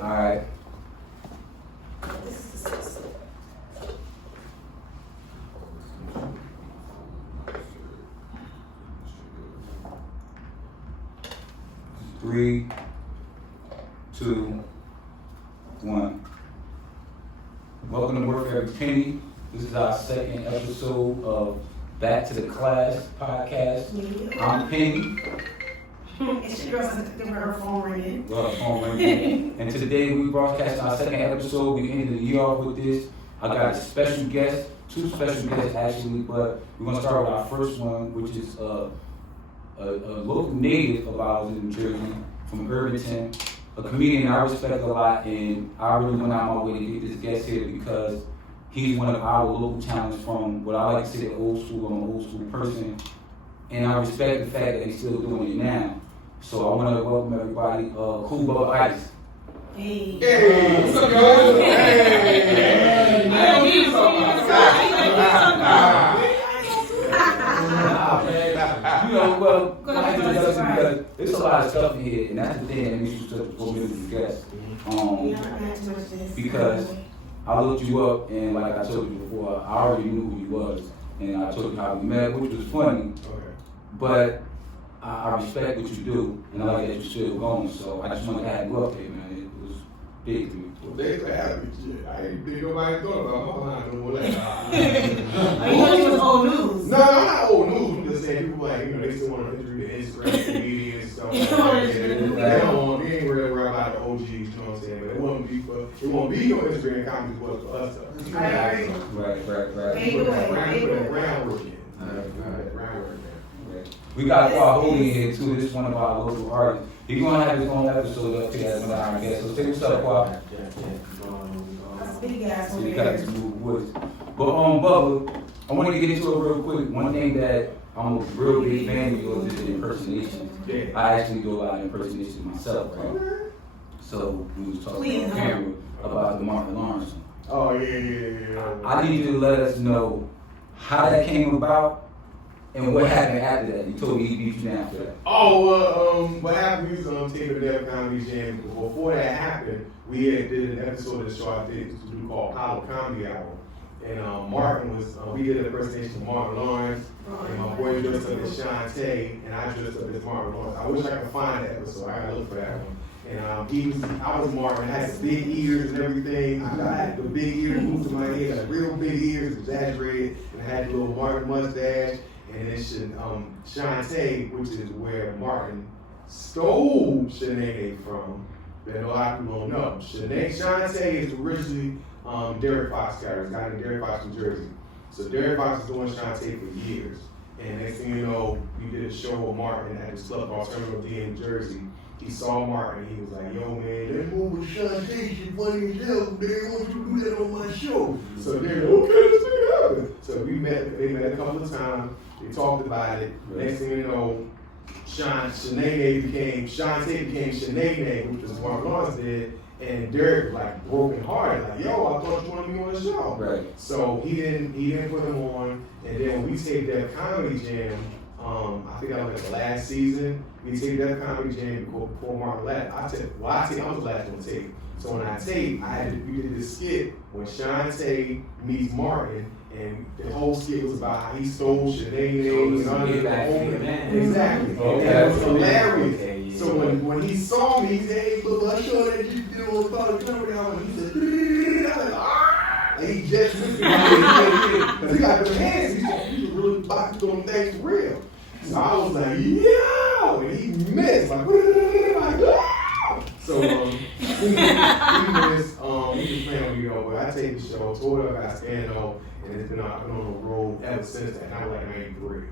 Alright. This is the 6th. 3, 2, 1. Welcome to Work for Every Penny. This is our second episode of Back to the Class podcast. I'm Penny. And she girl said to her phone ringing. Well, phone ringing. And today we broadcasting our second episode. We ended the year off with this. I got a special guest, 2 special guests actually, but we're gonna start with our first one, which is a local native of ours in New Jersey, from Irvington, a comedian I respect a lot, and I really went out my way to get this guest here because he's one of our local talents from what I like to say the old school. I'm an old school person, and I respect the fact that he's still doing it now. So I want to welcome everybody, Kool Bubba Ice. Hey. Hey, what's up, y'all? Hey. You know, well, my introduction because there's a lot of stuff in here, and that's the thing that makes you such a formidable guest. Because I looked you up, and like I told you before, I already knew who you was, and I told you how we met, which was funny. Okay. But I respect what you do, and I like that you're still going. So I just wanted to have you up here, man. It was big to me. Well, thanks for having me. Shit, I ain't think nobody thought about my line no more. I thought you was old news. No, I'm not old news. I'm just saying people like, you know, they still want to interview the Instagram comedians and stuff like that. They ain't really worried about the OGs, you know what I'm saying? But it won't be no Instagram comedy for us. Right. Hey, do it. Put that groundwork in. We got QuayHoly in here too. This is one of our local artists. He's gonna have his own episode up here as one of our guests. So say what's up, Quay. That's big ass So over you got there. this smooth voice. But Bubba, I want to get into it real quick. One thing that I'm a real big fan of yours is impersonation. I actually do a lot of impersonations myself, right? So we was talking on camera about the Martin Lawrence song. Oh, yeah. I need you to let us know how that came about and what happened after that. You told me he beat you down for that. Oh, what happened, we was taping the Def Comedy Jam. Before that happened, we had did an episode of the show I did to do called Apollo Comedy Hour. And Martin was, we did an impersonation of Martin Lawrence, and my boy dressed up as Shantae, and I dressed up as Martin Lawrence. I wish I could find that episode, I gotta look for that one. And I was Martin, I had the big ears and everything. I had the big ears moved to my head, like real big ears, exaggerated, and I had the little Martin mustache. And then Shantae, which is where Martin stole Shanae from, that a lot of people don't know. Shantae is originally Derek Fox character, a guy named Derek Fox from Jersey. So Derek Fox was doing Shantae for years. And next thing you know, we did a show with Martin at this club called Terminal D in Jersey. He saw Martin, he was like, yo man, that move with Shantae shit funny as hell, man, why don't you do that on my show? So they're like, okay, let's make it happen. So they met a couple of times, they talked about it. Next thing you know, Shantae became Shanae, which was what Lawrence did, and Derek was like broken hearted, like, yo, I thought you wanted me on the show. Right. So he didn't put him on, and then when we taped that Comedy Jam, I think that was like the last season. We taped that Comedy Jam before Martin left. I was the last one to tape. So when I taped, we did this skit when Shantae meets Martin, and the whole skit was about how he stole Shanae and exactly. Okay. And it was hilarious. Okay, yeah. So when he saw me, he said, hey, look, I show that you did on the camera now. And he said, I was like, ah! And he just missed me. Because he got the hands. He was really about to do them things for real. So I was like, yeah! And he missed. Like, so, he just playing with, but I take the show, toured up, got stand-up, and it's been on the road ever since that. And I was like 93.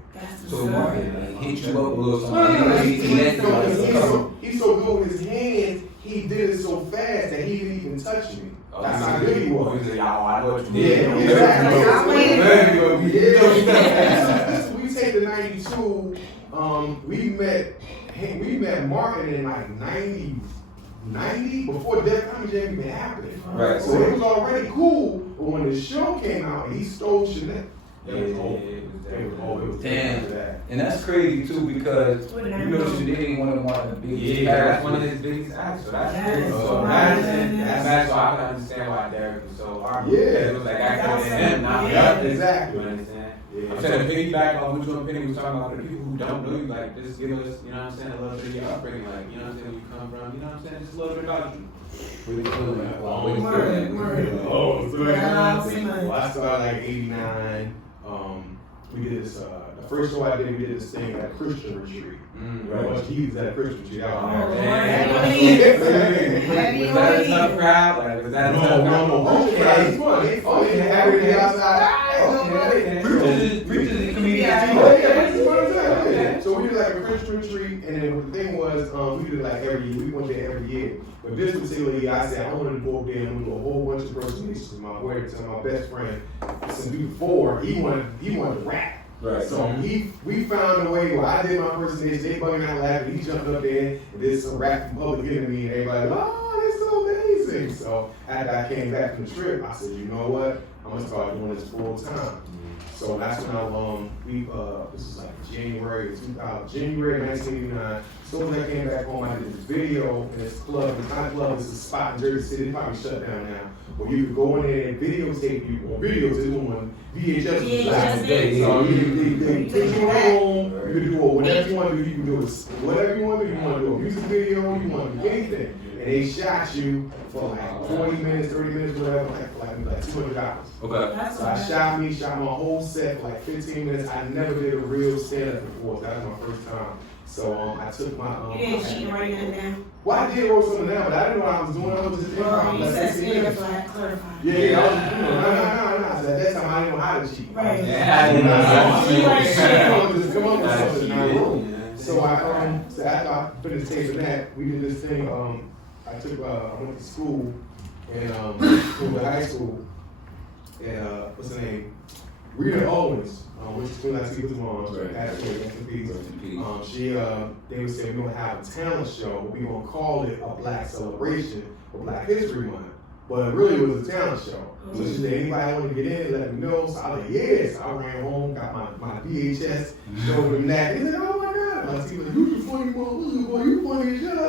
So Martin hit you up a little something. He's so good with his hands, he did it so fast that he didn't even touch me. That's how good he was. I know what you Yeah, exactly. We taped in 92. We met Martin in like 90 before Def Comedy Jam even happened. Right. So it was already cool, but when the show came out and he stole Shanae, It was Damn. that. And that's crazy too because you know Shadid one of the biggest. Yeah, that's one of his biggest acts. So that's crazy. So that's why I can understand why Derek was so hard. Yeah. It was like acting in him, not Yeah, the exactly. You understand? Yeah. I'm saying to piggyback on what you and Penny was talking about for the people who don't know you, like just give us, you know what I'm saying, a little bit of your upbringing, like, you know what I'm saying, where you come from, you know what I'm saying, just a little bit about you. Well, I started like 89. We did this, the first show I did, we did this thing at a Christian retreat. Right. He was at a Christian retreat. That was Was that a tough crowd? Like, was that a tough crowd? No. They had everything outside. Preachers and comedians. So we did like a Christian retreat, and then the thing was, we did it like every year. We went there every year. But this particular year, I said I wanted to go up there and do a whole bunch of impersonations. My boy, my best friend, since before, he wanted to rap. Right. So we found a way where I did my impersonation, they bugging out laughing, he jumped up there and did some rap from Public Enemy, and everybody like, oh, that's so amazing. So after I came back from the trip, I said, you know what? I'm gonna start doing this full time. So that's when this was like January 1989. So when I came back home, I did this video in this club. This nightclub is a spot in Jersey City. They probably shut down now. Where you could go in there and videotape people. Videos is on VHS. So you take you home. You can do whatever you want to do. You can do whatever you want to do. You want to do a music video. You want to do anything. And they shot you for like 40 minutes, 30 minutes, whatever, like $200. Okay. So I shot my whole set for like 15 minutes. I never did a real stand-up before. That was my first time. So I took my You didn't cheat right now. Well, I did wrote something down, but I didn't know what I was doing. I was just Well, you said clarify. Yeah, I was, no. So at that time I didn't know how to cheat. Right. Come up with something and I wrote. So after I finished taping that, we did this thing. I went to school and Kool Bubba High School, and what's her name? Rita Owens, which is when I see with mom, they would say we're gonna have a talent show, but we're gonna call it a Black Celebration for Black History Month. But it really was a talent show. So she said, anybody want to get in, let me know. So I was like, yes. I ran home, got my VHS, showed them that. He said, oh my God. My team was like, you funny boy, you funny as shit. I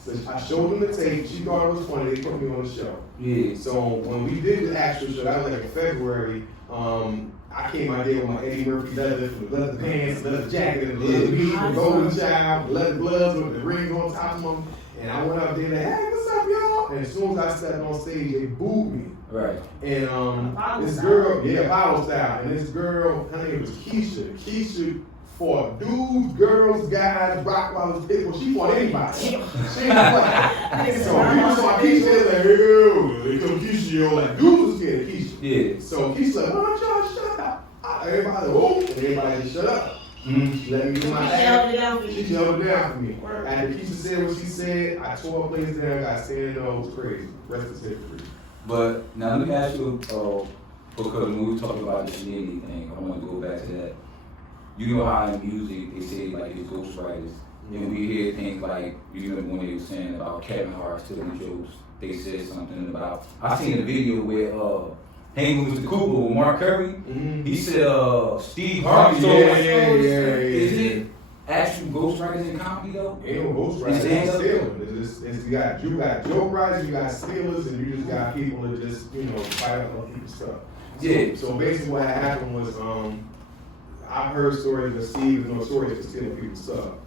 So I showed them the tape. She thought it was funny. They put me on the show. Yeah. So when we did the actual show, that was like in February. I came out there with my Eddie Murphy leather pants, leather jacket, and leather beat, the golden child, leather gloves with the ring on top of them. And I went out there like, hey, what's up, y'all? And as soon as I stepped on stage, they booed me. Right. And this girl, Apollo style, and this girl, her name was Keisha. Keisha fought dudes, girls, guys, rock wallers, people. She fought anybody. She ain't fight. So people saw Keisha, like, hell, they come Keisha, yo, like dudes was scared of Keisha. Yeah. So Keisha like, why don't y'all shut up? Everybody, and everybody just shut up. She let me do my act. She held it down for me. After Keisha said what she said, I tore a place down, got standing on, it was crazy. Rest is history. But now let me ask you, because when we were talking about the shenanigans thing, I want to go back to that. You know how in music they say like it's ghostwriters, and we hear things like, you remember when they were saying about Kevin Hart stealing jokes, they said something about, I seen a video where Hanging with the Cooper with Mark Curry, he said Steve Harvey stole my jokes. Is it actual ghostwriters in comedy though? Ain't no ghostwriters, it's stealing. You got joke writers, you got stealers, and you just got people that just, fight up on people's stuff. Yeah. So basically what happened was, I've heard stories of Steve is notorious for stealing people's stuff.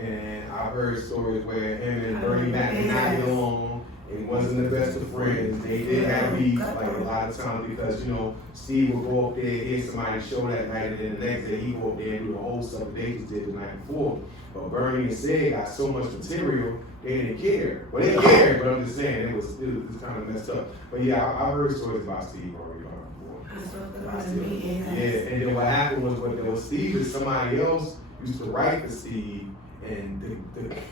And I've heard stories where him and Bernie Mac did not get along. It wasn't the best of friends. They did have beef like a lot of times because, Steve would go up there, hear somebody show that night, and then the next day he go up there and do the whole stuff that they just did the night before. But Bernie and Sid got so much material, they didn't care. Well, they cared, but I'm just saying, it was kind of messed up. But yeah, I've heard stories about Steve already before. Yeah, and then what happened was Steve and somebody else used to write for Steve, and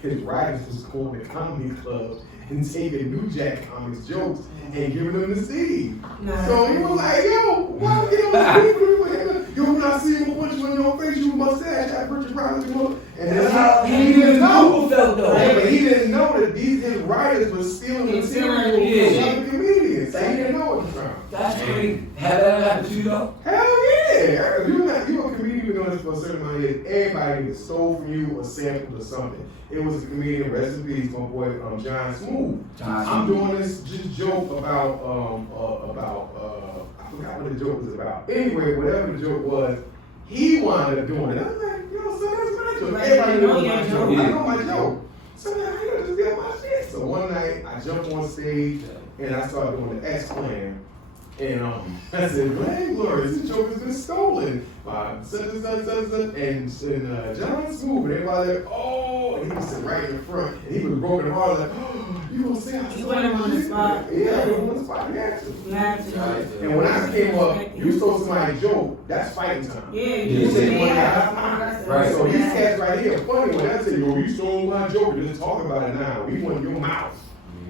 his writers was going to comedy clubs and taking New Jack Comics jokes and giving them to Steve. So he was like, yo, why don't you get Yo, when I see him, I'll punch you in your face, you mustache, I put your problems in your. And that's how he didn't know. But he didn't know that his writers were stealing material from other canceled or something. It was a comedian, rest in peace, my boy John Smooth. I'm doing this just joke about I forgot what the joke was about. Anyway, whatever the joke was, he wound up doing it. I was like, yo, so that's my joke. Everybody knows my joke. I know my joke. So I'm like, how you just get my shit? So one night I jumped on stage and I started doing the X-Plan. And I said, Glorious, this joke has been stolen by such and such, and John Smooth, and everybody like, oh, and he was sitting right in the front, and he was broken heart, like, oh, you gonna say I You put him on the spot. Yeah, I put him on the spot, you had to. You have to. And when I came up, you stole somebody's joke, that's fighting time. Yeah, You say one yeah. Right. So these cats right here, funny when I say, yo, you stole my joke, you just talk about it now, we want your mouth.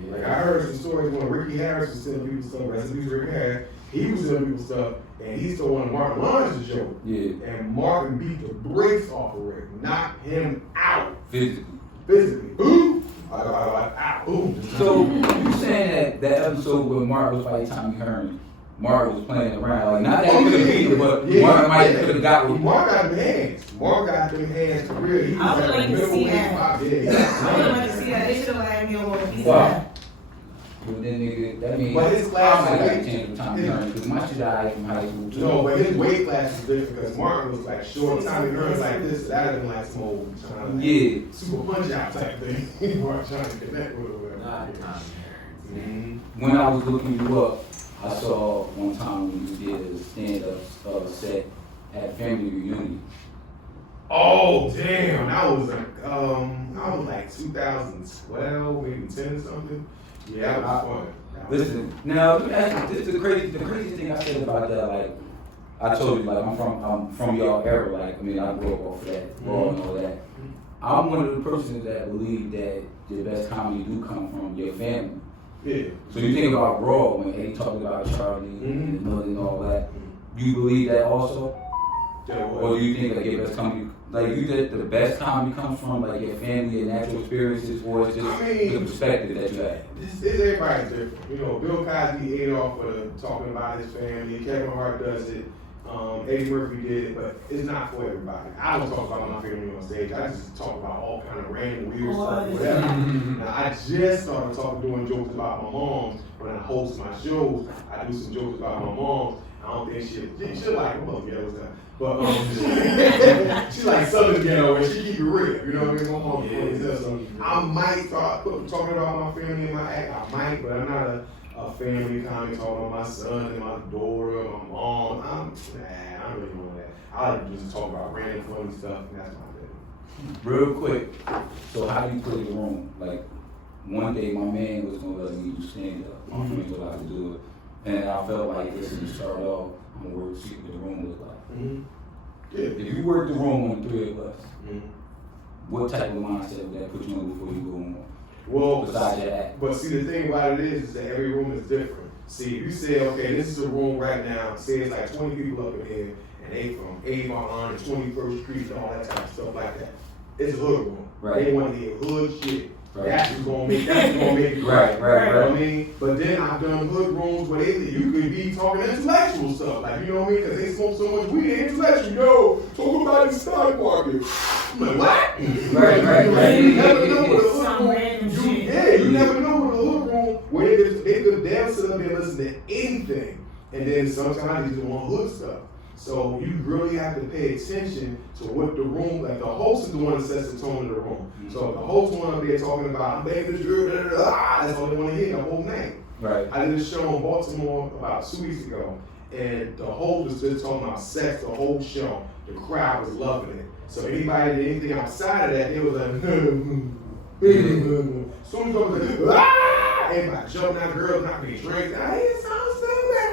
Like I heard some stories when Ricky Harris was selling people stuff, recipes Ricky Harris, he was selling people stuff, and he stole one of Mark Lawrence's joke. Yeah. And Mark beat the brakes off of Rick, knocked him out. Physically. Boom! Boom. So you saying that episode where Mark was fighting Tommy Hearns, Mark was playing around, like not that he could have beat him, but Mark might could have got with Mark got them hands. Mark got them hands for real. He was I would like to see that. I would like to see that. They should have let me over a piece of that. But then nigga, that means But his class I might is got a chance with Tommy Hearns because my shit died from high school too. No, but his weight class is different because Mark was like short, Tommy Hearns like this, so that didn't like some old trying to Yeah. super punch out type thing. Mark trying to connect with him. Not Tommy Hearns. When I was looking you up, I saw one time when you did a stand-up set at Family Reunion. Oh damn, that was like 2012, maybe 10 or something. Yeah, that was fun. Listen, now this is the crazy thing I said about that. Like I told you, like I'm from y'all era. Like I mean, I grew up off of that, raw and all that. I'm one of the persons that believe that the best comedy do come from your family. Yeah. So you think about Raw when they talking about Charlie and the Mother and all that. You believe that also, or do you think like your best comedy, like you think the best comedy comes from like your family and natural experiences, or it's just the perspective that you have? This everybody's different. You know, Bill Cosby ate off of talking about his family. Kevin Hart does it. Eddie Murphy did it, but it's not for everybody. I don't talk about my family on stage. I just talk about all kind of random weird stuff, whatever. Now I just started doing jokes about my mom when I host my shows. I do some jokes about my mom. I don't think she like my mother ghetto stuff, but she like Southern ghetto and she keep it real. You know what I mean? My mom so I might start talking about my family in my act. I might, but I'm not a family comic talking about my son and my daughter, my mom. I don't really know that. I like to just talk about random funny stuff, and that's my thing. Real quick, so how do you play the room? Like one day my man was gonna let me do stand up. My friends were allowed to do it. And I felt like this is start off, I'm gonna work, see what the room look like. Yeah. If you work the room on the three of us, what type of mindset would that put you in before you go on? Well, besides your act. But see, the thing about it is that every room is different. See, if you say, okay, this is a room right now, say it's like 20 people up in here, and they from Avon and 21st Street and all that type of stuff like that. It's a hood room. Right. They want to hear hood shit. Right. That's what's gonna make it right. You know what I mean? But then I've done hood rooms where you could be talking intellectual stuff, like, you know what I mean? Because they smoke so much weed, intellectual. Yo, talk about the stock market. I'm like, what? Right. You never know what a hood room. You never know what a hood room where they could damn sit up there and listen to anything, and then sometimes they just want hood stuff. So you really have to pay attention to what the room, like the host is the one that sets the tone of the room. So if the host one up there talking about, I'm baby this girl, that's all they want to hear the whole night. Right. I did a show in Baltimore about 2 weeks ago, and the host was just talking about sex the whole show. The crowd was loving it. So anybody did anything outside of that, it was like, soon as I was like, everybody jumping out, girls not being drinks. It sounds so bad.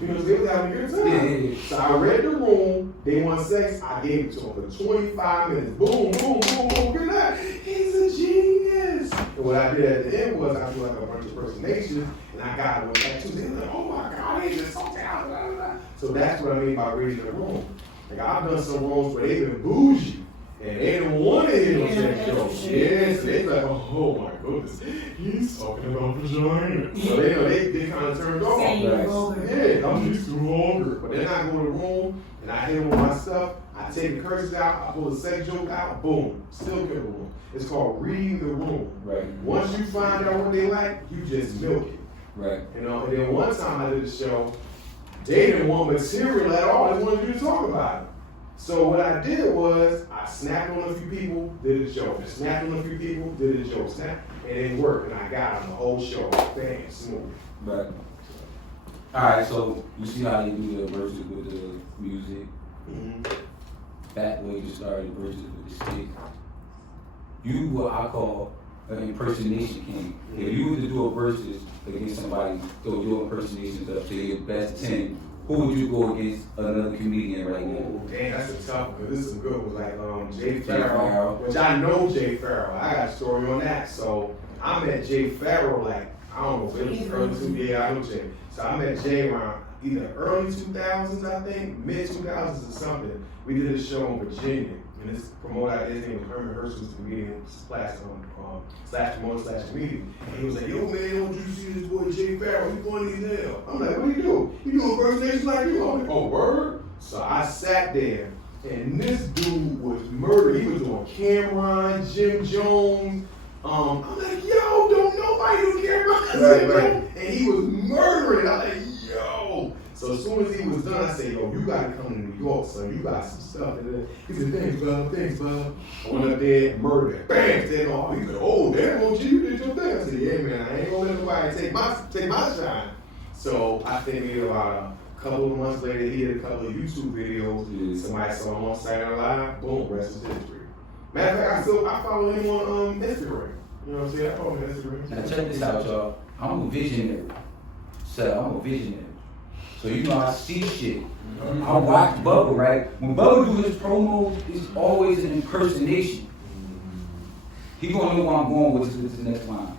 You know, they was having a good time. Yeah. So I read the room, they want sex, I gave it to them for 25 minutes. Boom, boom, boom, boom, good night. He's a genius. And what I did at the end was I do like a bunch of impersonations, and I got it with tattoos. They were like, oh my God, they just talked out. So that's what I mean by reading the room. Like I've done some rooms where they've been bougie. And they don't want to hear no sex jokes. Yes, they like, oh my goodness, he's talking about vagina. So they kind of turned off. Yeah, I'm used to vulgar. But then I go to the room and I hit them with my stuff. I I take the curses out, I pull the sex joke out, boom, still kill the room. It's called reading the room. Right. Once you find out what they like, you just milk it. Right. You know, and then one time I did a show, they didn't want material at all, they wanted you to talk about it. So what I did was, I snapped on a few people, did a joke. Snapped on a few people, did a joke. Snap, and it worked, and I got on the whole show. Bam, smooth. Right. Alright, so you see how they do the verses with the music. Mm-hmm. Back when you started the verses with the stick. You what I call an impersonation king. If you were to do a verses against somebody, so your impersonations up to your best 10, who would you go against another comedian right now? Oh, damn, that's a tough one. This is some good ones like Jay Farrell. Farrell, which I know Jay Farrell. I got a story on that. So I met Jay Farrell like, I don't know, it was early 2000s. Yeah, I know Jay. So I met Jay around either early 2000s, I think, mid 2000s or something. We did a show in Virginia, and this promoter, his name was Herman Hurst, was the comedian slash promoter slash comedian. And he was like, yo man, don't you see this boy Jay Farrell? He's funny as hell. I'm like, what do you do? He do impersonations like you? I'm like, oh word? So I sat there, and this dude was murdered. He was doing Cameron, Jim Jones. I'm like, yo, don't nobody do Cameron, Jim Jones. And he was murdering. I'm like, yo. So as soon as he was done, I said, yo, you gotta come to New York, son. You got some stuff. He said, thanks, bub. I went up there and murdered it. Bam! Said, oh, he said, oh, damn, OG, you did your thing. I said, yeah, man, I ain't gonna let nobody take my shine. So I think maybe about a couple of months later, he did a couple of YouTube videos. Yeah. Somebody saw him on Saturday Night Live. Boom, rest is history. Matter of fact, I follow him on Instagram. You know what I'm saying? I follow him on Instagram. Now check this out, y'all. I'm a visionary. So I'm a visionary. So you know I see shit. I watch Bubba, right? When Bubba do his promos, it's always an impersonation. He gonna know where I'm going with the next line.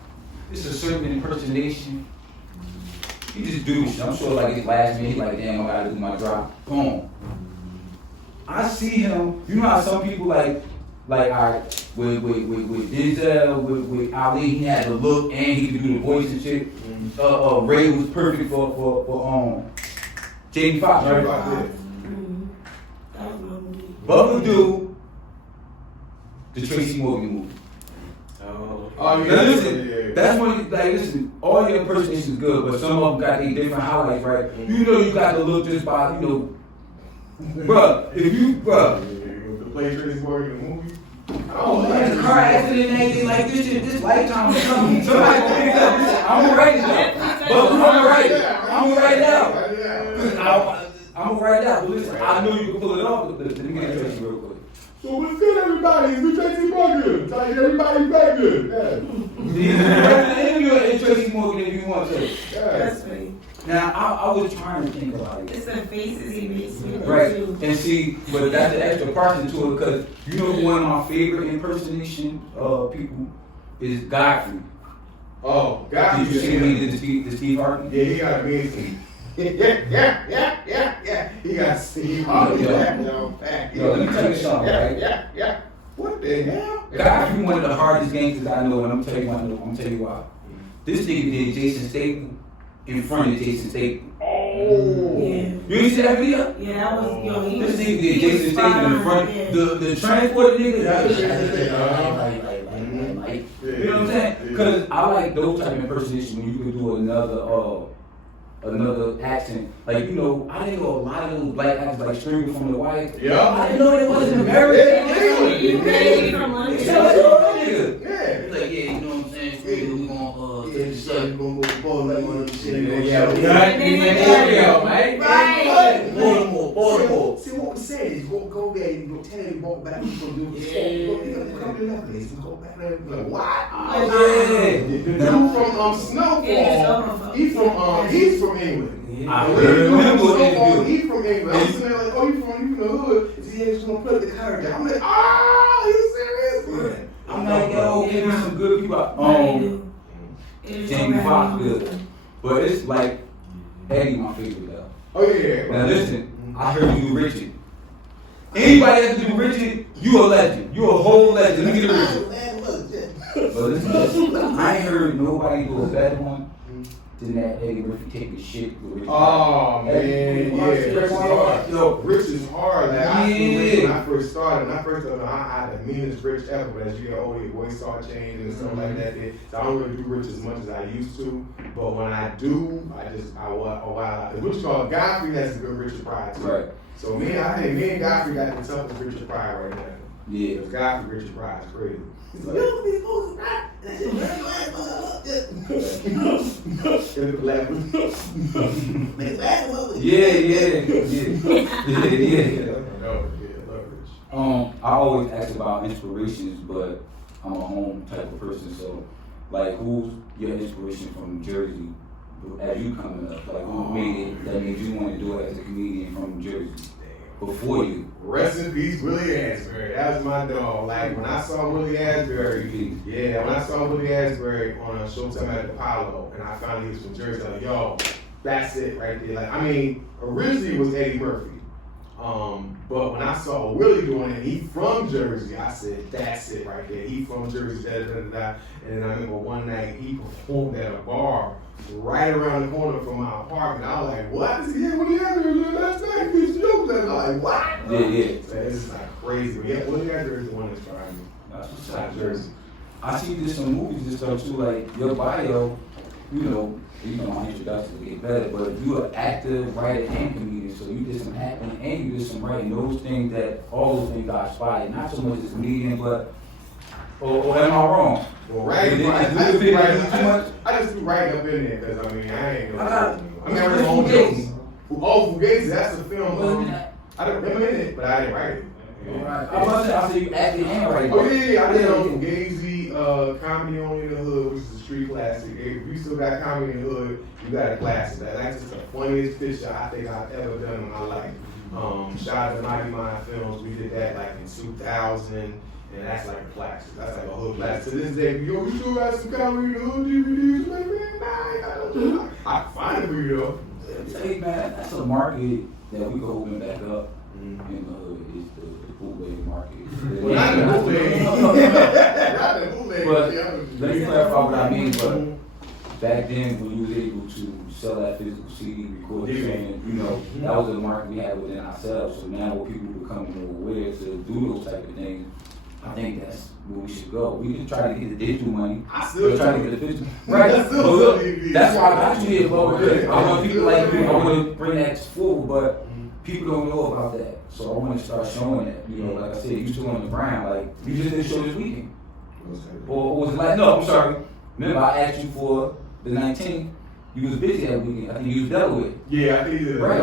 It's a certain impersonation. He just do shit. I'm sure like his last minute, he like, damn, I gotta do my drop. Boom. I see him. You know how some people like with Denzel, with Ali, he had the look and he could do the voice and shit. Ray was perfect for Jamie Foxx, right? That was my movie. Bubba do the Tracy Morgan movie. Oh, Now listen, that's when listen, all your impersonations is good, but some of them got their different highlights, right? You know you got to look just by, bruh, if you, The play Tracy Morgan in the movie? oh, man, car accident and anything like this shit, this lifetime or something. Somebody gonna pick it up. I'm gonna write it down. But I'm gonna write it down. I'm gonna write it out. But listen, I know you can pull it off. Let me get it Tracy real quick. So what's good, everybody? It's the Tracy Morgan. Tell you everybody back good. Yeah. Tracy Morgan if you want to. That's me. Now, I was trying to think about it. It's the faces he makes me. Right, and see, but that's the extra part to it, because you know one of my favorite impersonation people is Godfrey. Oh, God. Did you see when he did the Steve Harvey? Yeah, he got amazing. Yeah. He got Steve Harvey. Yo, let me tell you something, right? Yeah. What the hell? Godfrey one of the hardest gangsters I know, and I'm gonna tell you why. This nigga did Jason Statham in front of Jason Statham. Oh. Yeah. You didn't see that video? Yeah, that was, he This was, nigga did Jason Statham in front. yeah. The transport nigga. Yeah. You know what I'm saying? Because I like those type of impersonations when you can do another accent. Like, I didn't know a lot of those black actors like Stringer from The White. Yeah. I didn't know they wasn't American. You crazy from London. Yeah. Yeah. He's like, yeah, you know what I'm saying? Stringer, we gonna take the stuff. We're gonna go ball like one of them shit. Baltimore. See what we said is go there and go tell him walk back. He's gonna do it. Come to left. He's gonna go back there and be like, what? The dude from Snowfall. He's from England. I remember Snowfall. He's from England. I'm sitting there like, oh, you from the hood? Is he actually gonna put the car down? I'm like, you serious? I'm like, yo, give me some good people. Jamie Foxx good. But it's like Eddie my favorite though. Oh yeah. Now listen, I heard you do Richard. Anybody that can do Richard, you a legend. You a whole legend. Let me get a Richard. But listen, I ain't heard nobody do a better one Then that Eddie Murphy taking shit with Rich. Oh man, yeah, Rich is hard. Yo, Rich is hard. Like I feel Rich Yeah. when I first started. When I first started, I had the meanest Rich ever. But as you get older, your voice start changing and stuff like that. So I don't really do Rich as much as I used to. But when I do, I while what you call Godfrey has a good Richard Pryor too. Right. So I think me and Godfrey got the toughest Richard Pryor right now. Yeah. Because Godfrey Richard Pryor is crazy. He's like, yo, these folks rap. That shit very I always ask about inspirations, but I'm a home type of person. So, like, who's your inspiration from Jersey as you coming up? Like, who made it that made you want to do it as a comedian from Jersey before you? Rest in peace, Willie Asbury. That was my dog. Like when I saw Willie Asbury, when I saw Willie Asbury on a Showtime at the Apollo, and I found he was from Jersey, I was like, yo, that's it right there. Like, I mean, originally it was Eddie Murphy. But when I saw Willie doing it, he from Jersey, I said, that's it right there. He from Jersey, da, da, da, da. And then I remember one night he performed at a bar right around the corner from my apartment. I was like, what? I said, yeah, Willie Asbury last night. He jokes at me. I was like, what? Yeah. So this is like crazy. But yeah, Willie Asbury is the one that's trying me. That's what's Not up. Jersey. I see this in movies and stuff too, like your bio, my introduction will get better, but you're an actor, writer, and comedian, so you did some acting and you did some writing. Those things all those things got inspired, not so much as a comedian, but, or am I wrong? Well, writing, I just be writing up in there, because I mean, I ain't gonna I wrote my own jokes. Fugazi, that's a film. I don't remember in it, but I didn't write it. I said you acted and writing. Oh yeah, I did Fugazi, Comedy Only in the Hood, which is a street classic. If you still got Comedy in the Hood, you got a classic. That's just the funniest picture I think I've ever done in my life. Shout out to Mighty Mind Films, we did that like in 2000, and that's like a classic. That's like a hood classic. To this day, yo, you still got some Comedy in the Hood DVDs? Like, man, nah, I can find it for you though. Hey man, that's a market that we can open back up in the hood. It's the bootleg market. Well, not the bootleg. Not the bootleg. But let me clarify what I mean. But back then, when you was able to sell that physical CD, record it, and that was the market we had within ourselves. So now, when people becoming more aware to do those type of things, I think that's where we should go. We can try to get the digital money. I still try to get the physical. Right. That's why I got you here, bro. I want people like you. I want to bring that forward, but people don't know about that. So I want to start showing that. Like I said, you still on the ground. Like you just didn't show this weekend. Or was it like, no, I'm sorry. Remember I asked you for the 19th. You was busy that weekend. I think you was Delaware. Yeah, I think you did. Right.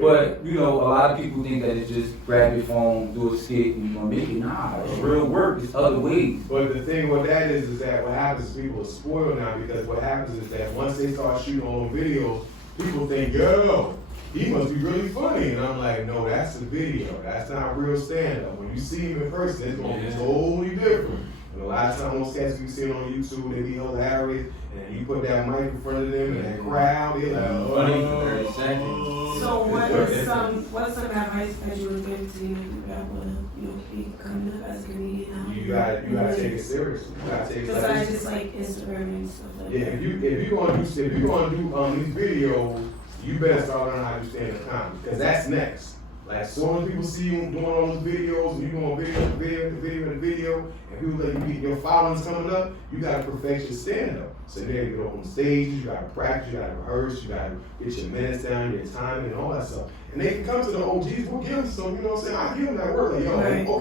But a lot of people think that it's just grab your phone, do a skit, and you're gonna make it. Nah, it's real work. It's other ways. But the thing with that is that what happens is people are spoiled now, because what happens is that once they start shooting all those videos, people think, yo, he must be really funny. And I'm like, no, that's a video. That's not real stand-up. When you see him in person, it's gonna be totally different. And a lot of times those cats you see on YouTube, they be hilarious, and you put that mic in front of them and that crowd, they're like, funny for 30 seconds. So what's some advice that you would give to people that want to be coming up as a comedian? you gotta take it seriously. You gotta take it seriously. Besides just like Instagram and stuff like that. Yeah, if you gonna do these videos, you better start learning how to do stand-up comedy, because that's next. Like, as soon as people see you doing all those videos, and you going video, and people let you get your followings coming up, you gotta perfect your stand-up. So you gotta get up on stage, you gotta practice, you gotta rehearse, you gotta get your minutes down, your timing, and all that stuff. And they can come to the OGs, we'll give them some, what I'm saying? I give them that work, like, yo, okay, cool.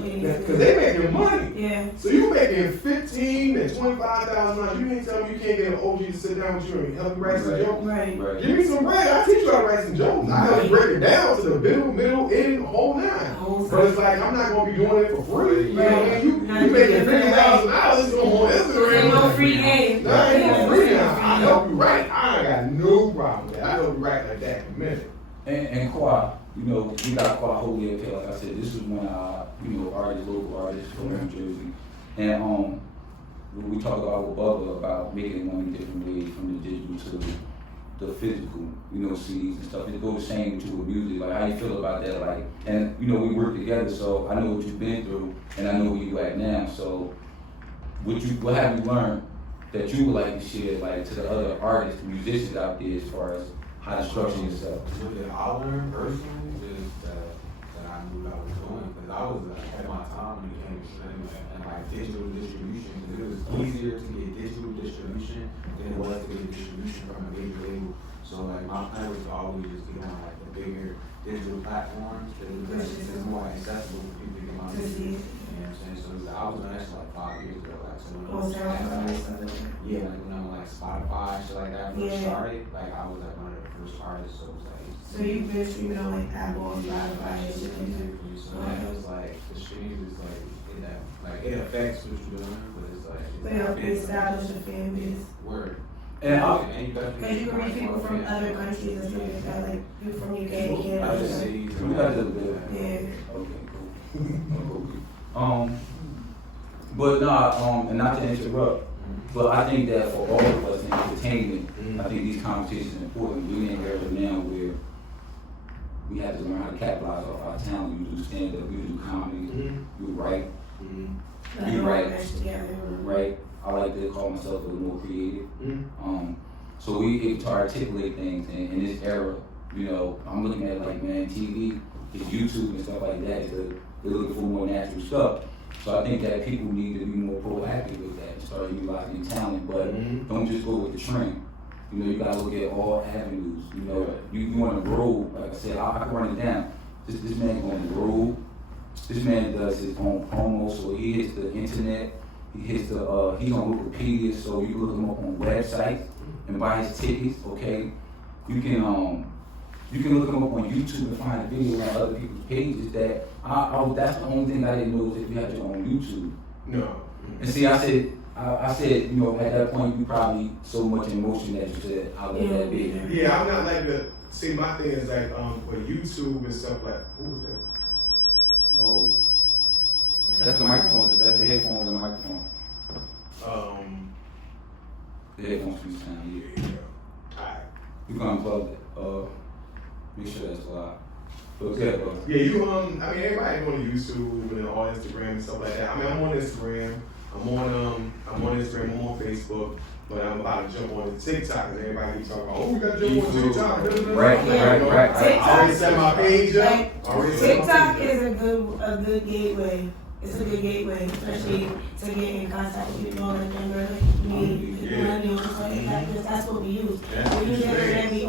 Because they making money. Yeah. So you making $15,000 and $25,000, you ain't telling me you can't get an OG to sit down with you and help you write some jokes? Right. Give me some bread, I'll teach you how to write some jokes. I help you break it down to the middle, end, whole nine. But it's like, I'm not gonna be doing it for free. You know what I mean? You making $50,000 on Instagram. Ain't no free game. No, ain't no free now. I help you write. I ain't got no problem with that. I help you write like that in a minute. And Quay, we got QuayHoly up here. Like I said, this is one local artists from New Jersey. And we talk about with Bubba about making money different ways, from the digital to the physical, CDs and stuff. It goes the same to with music. Like, how you feel about that? Like, and we work together, so I know what you've been through, and I know where you at now. So, what have you learned that you would like to share, like to the other artists, musicians out there, as far as how to structure yourself? What did I learn personally is that I knew what I was doing, because I was at my time when it came to streaming and like digital distribution, because it was easier to get digital distribution than it was to get distribution from a major label. So like my plan was to always just get on like the bigger digital platforms because it's more accessible for people to get my music. You know what I'm saying? So I was on that for like 5 years ago. Like, so when I was yeah, like when I was like Spotify, shit like that first started, like I was like one of the first artists. So it was like. So you've been streaming on like Apple, Spotify, and shit like that. So that was like the streams is like it affects what you're doing, but it's like. They help you establish a fan base. Word. And Because you can reach people from other countries and stuff like that, like people from UK and Canada. I just see. We got a little bit. Yeah. Okay, cool. But nah, and not to interrupt, but I think that for all of us in entertainment, I think these conversations are important. We in an era now where we have to learn how to capitalize off our talent. You do stand up, you do comedy, you write, you write. I like to call myself a little more creative. So we get to articulate things in this era. You know, I'm looking at like, man, TV, it's YouTube and stuff like that. They're looking for more natural stuff. So I think that people need to be more proactive with that and start utilizing talent, but don't just go with the trend. You know, you gotta look at all avenues. You know, you on the road, like I said, I can run it down. This man on the road. This man does his own promo, so he hits the internet. He hits the he's on Wikipedia, so you can look him up on websites and buy his tickets. Okay, you can look him up on YouTube and find a video on other people's pages. That that's the only thing I didn't know is that you had your own YouTube. No. And see, I said, you know, at that point you probably so much emotion that you said, "I'll let that be." Yeah, I'm not like the. See, my thing is like for YouTube and stuff like. Who was that? Oh. That's the microphone. That's the headphones and the microphone. The headphones from this time, yeah. Alright. You can unplug it. Make sure that's loud. But yeah, bro. Yeah, you I mean everybody going to YouTube and all Instagram and stuff like that. I mean I'm on Instagram. I'm on Instagram, I'm on Facebook, but I'm about to jump on TikTok because everybody keeps talking about, oh, we got to jump on TikTok. Right. I already set my page up. TikTok is a good gateway. It's a good gateway, especially to get in contact with people like younger, like me, millennials, and stuff like that, because that's what we use. We use internet, we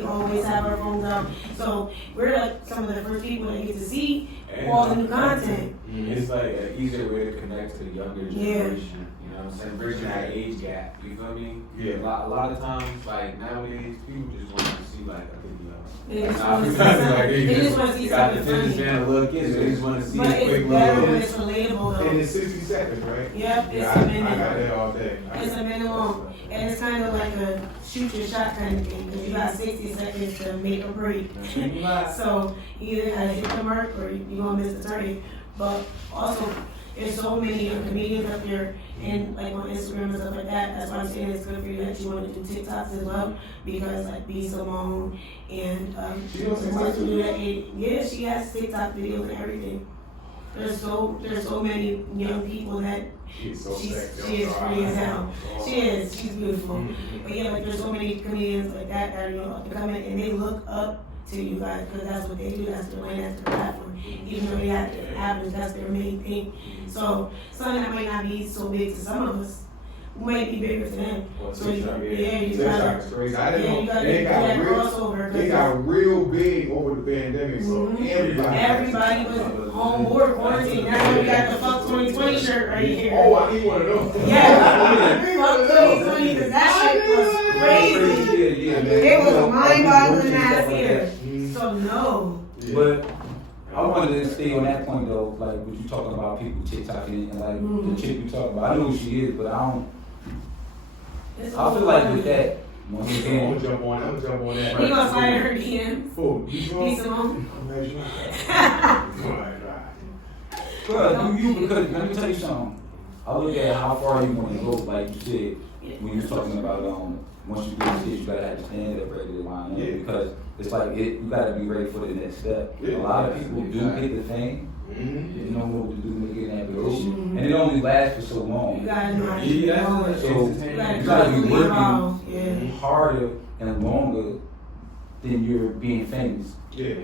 always have our phones out. So we're like some of the first people that get to see all the new content. It's like an easier way to connect to the younger generation. You know what I'm saying? Bridging that age gap. You feel me? Yeah. A lot of times, like nowadays, people just want to see like a video. They just want to see something. They just want to see something funny. Little kids, they just want to see but a quick it's better when little. it's relatable though. And it's 60 seconds, right? Yep, it's Yeah, a minute. I got that all day. It's a minute long. And it's kind of like a shoot your shot kind of thing, because you got 60 seconds to make a break. So you either gotta hit the mark or you're gonna miss the target. But also, there's so many comedians up here and like on Instagram and stuff like that. That's why I'm saying it's good for you that you want to do TikToks as well, because like B. Simone and She does TikTok wants to too? do that. Yeah, she has TikTok videos and everything. There's so many young people that She's so sexy. she is pretty as hell. She is. She's beautiful. But yeah, like there's so many comedians like that that are, you know, up and coming, and they look up to you guys because that's what they do. That's their lane. That's their platform. Even though they have to have, that's their main thing. So something that might not be so big to some of us might be bigger to them. So you gotta, TikTok is crazy. I didn't know you gotta they do got that real. crossover. They got real big over the pandemic, so Everybody was on board quarantine. Now we got the fuck 2020 shirt right here. Oh, I need one of those. Yeah, fuck 2020 because that shit was crazy. It was mind-boggling ass here. So no. But I wanted to stay on that point though, like what you talking about people TikToking and like the chick you talking about. I know who she is, but I feel like with that, once I'm again, gonna jump on that. You gonna slide her DM? Who? You sure? Be Simone? bro, you because let me tell you something. I look at how far you want to go, like you said when you was talking about once you get this, you gotta have to stand up ready to line up because it's like you gotta be ready for the next step. A lot of people do hit the thing, You know what to do when you get in that position. And it only lasts for so long. You gotta know how to Yeah, do that's it. So You you gotta gotta be constantly working evolve. Yeah. harder and longer than you're being famous. Yeah.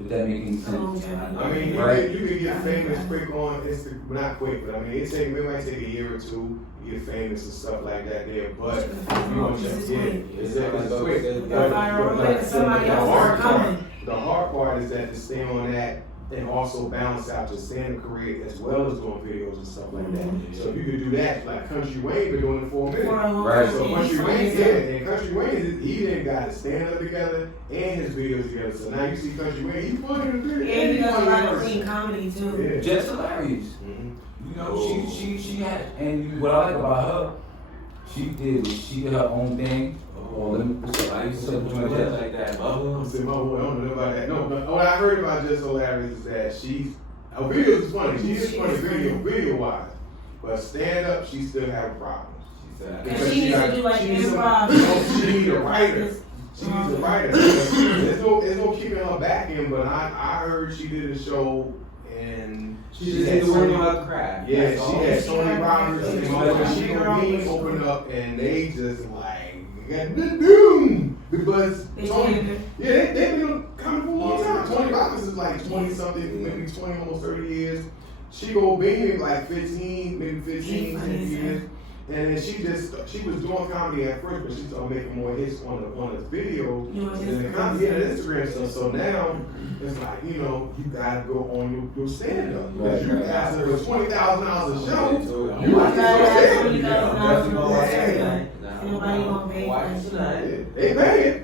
If that makes any sense. I mean, Right. you can get famous quick on Instagram, not quick, but I mean, it might take a year or two to get famous and stuff like that there, but you know, it's quick. You're viral quick, somebody else is coming. The hard part is that to stay on that and also balance out your stand-up career as well as doing videos and stuff like that. So if you could do that, like Country Wayne been doing it for a minute. Right. So Country Wayne, and Country Wayne, he then got his stand-up together and his videos together. So now you see Country Wayne, he's funny in the video. And he does a lot of funny clean comedy too. Yeah. Just hilarious. You know, she had, and what I like about her, she did her own thing. Or let me like that, Bubba. I'm saying, I don't know about that. No, what I heard about Just Hilarious is that her videos is funny. She is funny video wise, but stand up, she still have problems. And she needs to do like improv. She needs a writer. She needs a writer. There's no keeping her back in. But I heard she did a show and She just had to worry about the craft. yeah, she had Tony Roberts and She she got Bean opened up and they just like boom because Tony, they've been coming for a long time. Tony Roberts is like 20 something, maybe 20, almost 30 years. She go Bean like 15, maybe 15, 10 years. And then she was doing comedy at first, but she started making more hits on the videos and the comedy and Instagram stuff. So now it's like, you know, you gotta go on your stand up. Because you guys are $20,000 a show. You gotta have $20,000. Nobody gonna pay for it. They pay it.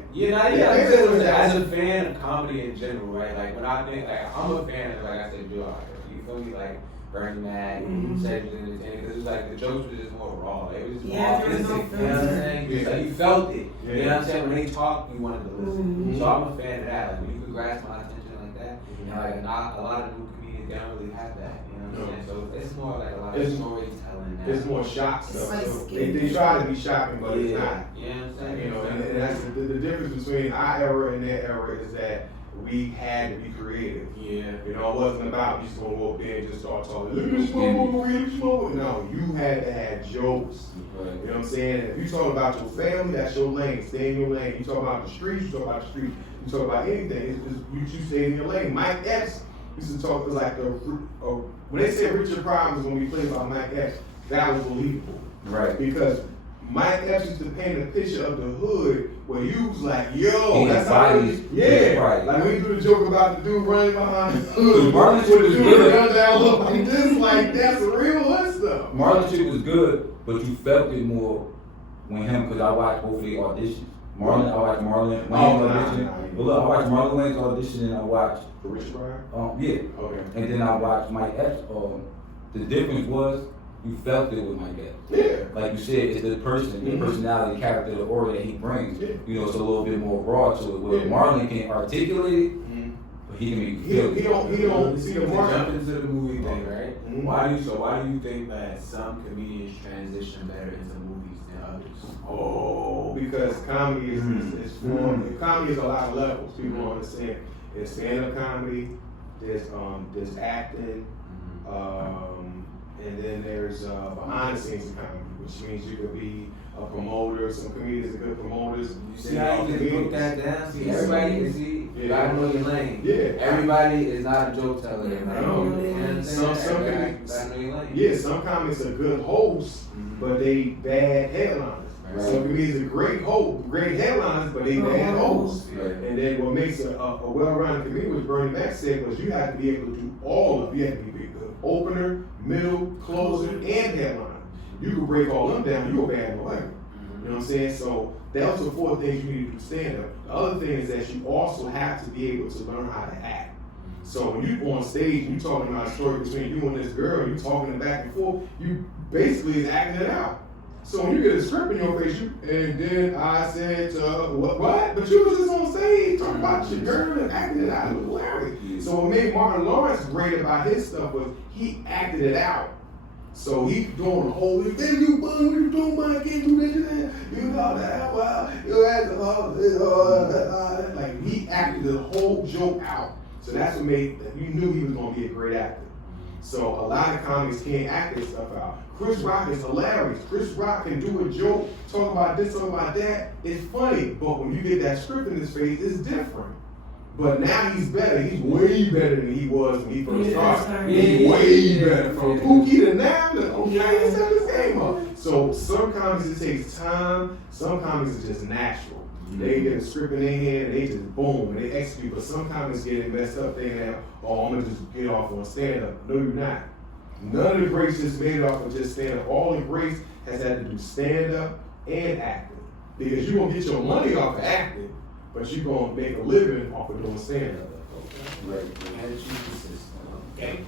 As a fan of comedy in general, right? Like when I think, like I'm a fan of, like I said, Bill Otter. You feel me? Like Bernie Mac, Cedric Entertainment, because it's like the jokes were just more raw. It was just more authentic. You know what I'm saying? It's like you felt it. You know what I'm saying? When they talked, you wanted to listen. So I'm a fan of that. Like when you can grasp my attention like that, and like not a lot of new comedians don't really have that. You know what I'm saying? So it's more like a lot of storytelling now. It's more shock stuff. Like So they try to be shocking, but it's not. You know what I'm saying? You know, and that's the difference between our era and their era is that we had to be creative. Yeah. You know, it wasn't about you just gonna go up there and just start talking. Look at this smoke. No, you had to have jokes. Right. You know what I'm saying? If you talk about your family, that's your lane. Stay in your lane. You talk about the streets, you talk about the streets. You talk about anything, you stay in your lane. Mike Epps used to talk like when they said Richard Pryor was gonna be played by Mike Epps, that was believable. Right. Because Mike Epps used to paint a picture of the hood where you was like, yo, Yeah, that's how it is. Yeah. Right. Like when you do the joke about the dude running behind the hood. Marlon shit was good. Gun down, look like this, like that's real hood stuff. Marlon shit was good, but you felt it more when him, because I watched both of the auditions. I watched Marlon Wayne's audition. But look, I watched Marlon Wayne's audition and I watched For Richard Pryor? yeah. Okay. And then I watched Mike Epps. The difference was you felt it with Mike Epps. Yeah. Like you said, it's the person, the personality, the character, the aura that he brings. Yeah. You know, it's a little bit more raw to it. Where Marlon can articulate it, but he can make you feel it. He don't see the To market. jump into the movie thing, right? Mhm. Why do you think that some comedians transition better into movies than others? Oh, because comedy is comedy is a lot of levels. People don't understand. There's stand-up comedy, there's acting, and then there's behind the scenes comedy, which means you could be a promoter. Some comedians are good promoters. You see how you just broke that down? See, everybody can see. You gotta know your lane. Yeah. Everybody is not a joke teller. You know what I'm saying? Some Everybody gotta know your lane. Yeah, some comics are good hosts, but they bad headliners. Right. Some comedians are great headliners, but they bad hosts. Right. And then what makes a well-rounded comedian, which Bernie Mac said, was you have to be able to do all of it. You have to be good opener, middle, closer, and headliner. You can break all them down, you're a bad boy. You know what I'm saying? So those are 4 things you need to do stand up. The other thing is that you also have to be able to learn how to act. So when you on stage, you talking about a story between you and this girl, you talking back and forth, you basically is acting it out. So when you get a script in your face, and then I said, what? But you was just on stage talking about your girl and acting it out. It was hilarious. So what made Martin Lawrence great about his stuff was he acted it out. So he doing the whole thing. Then you, what you doing, man? I can't do this. You know that. Well, you had to, like he acted the whole joke out. So that's what made, you knew he was gonna be a great actor. So a lot of comics can't act this stuff out. Chris Rock is hilarious. Chris Rock can do a joke, talk about this, talk about that. It's funny, but when you get that script in his face, it's different. But now he's better. He's way better than he was when he first started. He's way better. From Pookie to now, okay, he's set this game up. So some comics it takes time. Some comics is just natural. They get a script in their hand and they just boom and they execute. But some comics get it messed up thinking, oh, I'm gonna just get off on stand up. No, you're not. None of the greats just made it off of just stand up. All the greats has had to do stand up and acting. Because you're gonna get your money off of acting, but you're gonna make a living off of doing stand up. Right. Okay.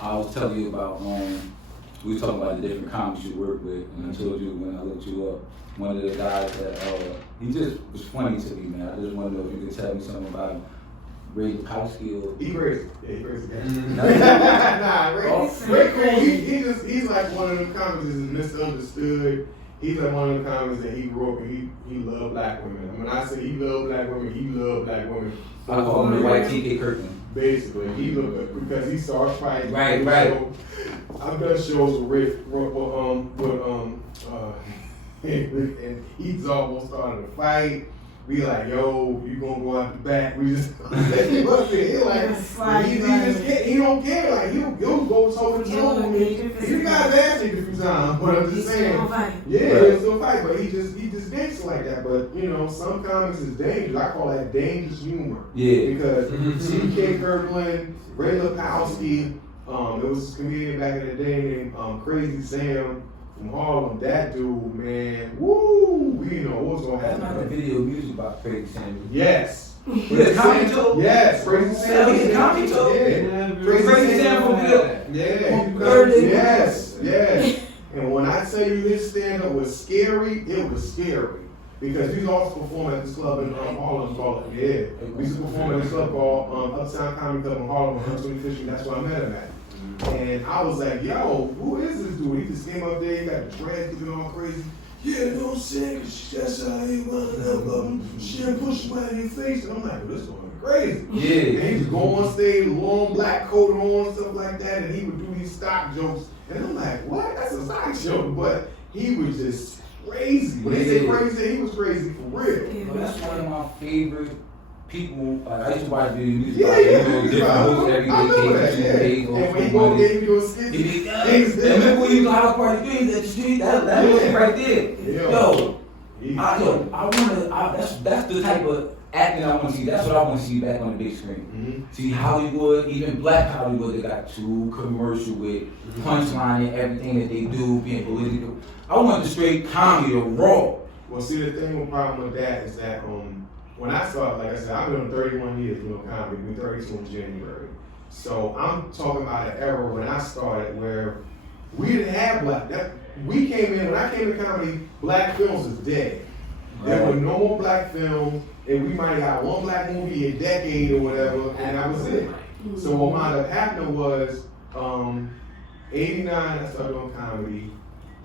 I was telling you about we were talking about the different comics you work with, and I told you when I looked you up, one of the guys that he just was funny to me, man. I just want to know if you could tell me something about him. Ray Kowski or he crazy. Yeah, he crazy guy. Nah, Ray cool. He's like one of them comics that's misunderstood. He's like one of the comics that he grew up and he loved black women. And when I say he loved black women, he loved black women. I call him the white T.K. Kirkland. Basically, he looked because he started fighting. Right. So, I've done shows with Rick, and he's almost started a fight. We like, yo, you gonna go out the back? We just let him up there. He like, he don't care. Like he'll go toe to toe. You guys asked him a few times, but I'm just saying, he'll still fight. But he just dances like that. But you know, some comics is dangerous. I call that dangerous humor. Yeah. Because T.K. Kirkland, Ray Lapowski, there was a comedian back in the day named Crazy Sam from Harlem. That dude, man, woo, we know what's gonna happen. That's not the video music about Crazy Sam. Yes. With the comedy too? Yes, Crazy Sam. He's a comedy too? Yeah. Crazy Sam from Bill. Yeah. Yes. And when I tell you his stand-up was scary, it was scary. Because we also perform at this club in Harlem called, we used to perform at this club called Uptown Comedy Club in Harlem on 125th Street. That's where I met him at. And I was like, yo, who is this dude? He just came up there, he got the dreads looking all crazy. Yeah, you know what I'm saying? That's how he running up, she didn't push him out of your face. And I'm like, well, this is going crazy. Yeah. And he just go on stage, long black coat on, stuff like that, and he would do these stock jokes. And I'm like, what? That's a stock joke. But he was just crazy. When they say crazy, he was crazy for real. Yeah, that's one of my favorite people. Like, I used to watch video music. Different hosts every day. And when he go gave you a skit, remember when you go house party things at the street? That was right there. That's the type of acting I want to see. That's what I want to see back on the big screen. Mm-hmm. See Hollywood, even black Hollywood, they got too commercial with punchline and everything that they do, being political. I want the straight comedy, the raw. Well, see, the thing with problem with that is that when I started, like I said, I've been on 31 years doing comedy. We're 32 in January. So I'm talking about an era when I started where we didn't have black. When I came to comedy, black films was dead. There were no more black films, and we might have got one black movie a decade or whatever, and that was it. So what wound up happening was, 89, I started doing comedy.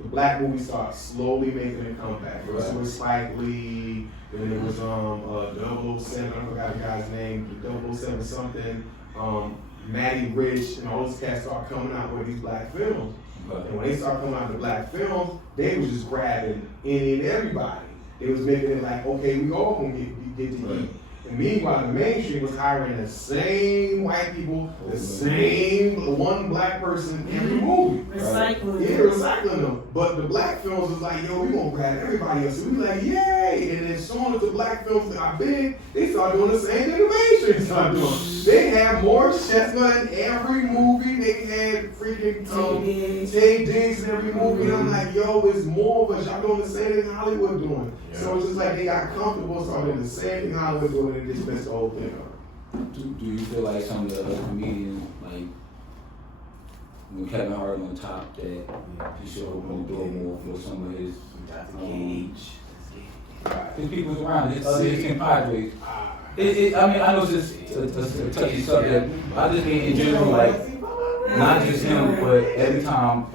The black movies started slowly making a comeback. First it was Spike Lee, then it was 007, I forgot the guy's name, 007 something, Matty Rich, and all those cats started coming out with these black films. And when they started coming out with black films, they was just grabbing any and everybody. They was making it like, okay, we all gonna get to eat. And meanwhile, the mainstream was hiring the same white people, the same one black person every movie. Recycling. Yeah, recycling them. But the black films was like, yo, we gonna grab everybody else. So we like, yay! And as soon as the black films got big, they started doing the same thing the mainstream started doing. They had more Chestnut in every movie. They had freaking Tay Diggs in every movie. And I'm like, yo, it's more of us. Y'all doing the same thing Hollywood doing. Yeah. So it's just like they got comfortable starting the same thing Hollywood doing and just messed the whole thing up. Do you feel like some of the other comedians, like when Kevin Hart on top, that he should open the door more for some of his people around, his other compadres? I know it's a touchy subject. I just mean in general, like not just him, but every time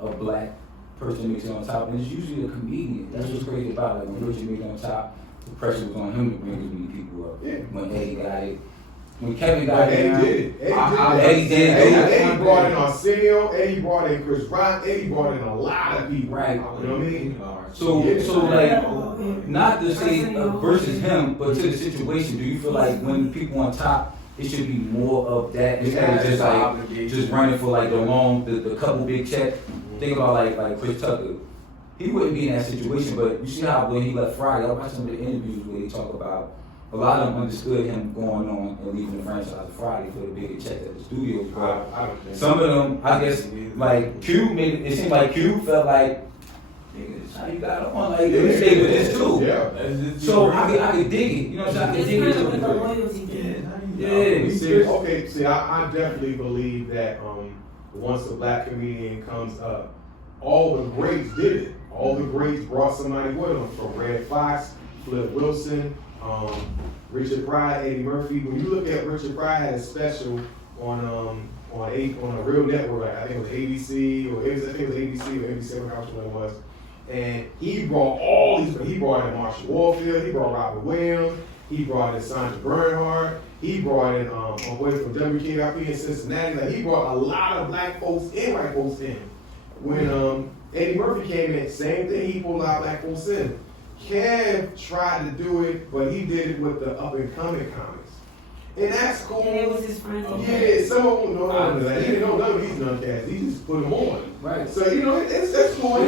a black person makes it on top, and it's usually a comedian. That's what's crazy about it. When Richard made it on top, the pressure was on him to bring as many people up. Yeah. When Eddie got it, when Kevin But got Eddie down, did it. Eddie did it. Eddie brought in Arsenio. Eddie brought in Chris Rock. Eddie brought in a lot of people. Right. You know what I mean? So like, not to say Arsenio. versus him, but to the situation. Do you feel like when people on top, it should be more of that instead of just like just running for like the couple big checks? Think about like Chris Tucker. He wouldn't be in that situation, but you see how when he left Friday, I watched some of the interviews where they talk about a lot of them understood him going on and leaving the franchise Friday for the bigger checks at the studios. But some of them, I guess, like Q, maybe it seemed like Q felt like, nigga, this how you got on, like they stay with this too. Yeah. So I could dig it, you know what I'm saying? I could It's dig it kind of to with the the degree. loyalty thing. Yeah, Okay, see, I definitely believe that once a black comedian comes up, all the greats did it. All the greats brought somebody with them, from Red Fox, Flip Wilson, Richard Pryor, Eddie Murphy. When you look at Richard Pryor had a special on a real network, like I think it was ABC or I think it was ABC or ABC, I don't know what it was. And he brought all these. He brought in Marshall Warfield. He brought Robert Williams. He brought in Sandra Bernhardt. He brought in a boy from WKRP in Cincinnati. Like he brought a lot of black folks and white folks in. When Eddie Murphy came in, same thing. He pulled a lot of black folks in. Kev tried to do it, but he did it with the up and coming comics, and that's cool. And it was his friends. Yeah, some of them know that. He didn't know none of these non-cats. He just put them on. Right. So it's cool.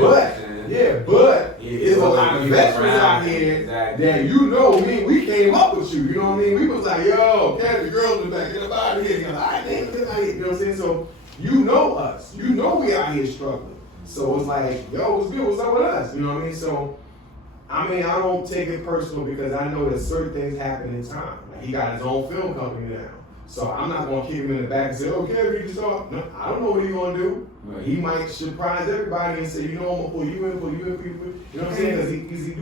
But But it's a lot of veterans out here that you know we came up with you. You know what I mean? We was like, yo, Kevin, the girls in the back, get up out of here. You know what I'm saying? So you know us. You know we out here struggling. So it's like, yo, what's good? What's up with us? You know what I mean? So, I don't take it personal because I know that certain things happen in time. Like he got his own film company now. So I'm not going to kick him in the back and say, oh, Kevin, you just saw. No, I don't know what he's going to do. Right. He might surprise everybody and say, you know, I'm going to pull you in. You know what I'm saying? Because he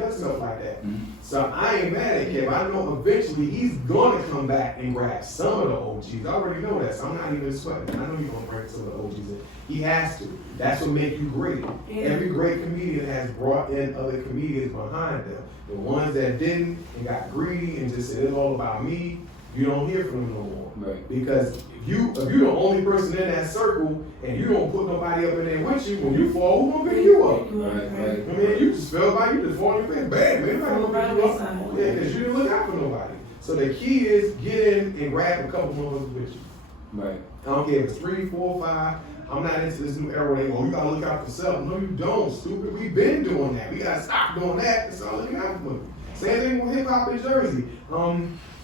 does stuff like that. Mm-hmm. So I ain't mad at Kev. I know eventually he's going to come back and grab some of the OGs. I already know that, so I'm not even sweating. I know he's going to bring some of the OGs in. He has to. That's what makes you great. Yeah. Every great comedian has brought in other comedians behind them. The ones that didn't and got greedy and just said it's all about me, you don't hear from them no more. Right. Because if you're the only person in that circle and you don't put nobody up in there with you, when you fall, who gonna pick you up? Right. I mean, you just fell by, you just fall on your face. Bad, man. Nobody gonna pick you up. Yeah, because you didn't look out for nobody. So the key is get in and grab a couple more of us with you. Right. I don't care if it's 3, 4, 5. I'm not into this new era where they go, you gotta look out for yourself. No, you don't, stupid. We've been doing that. We gotta stop doing that and start looking out for them. Same thing with hip hop in Jersey.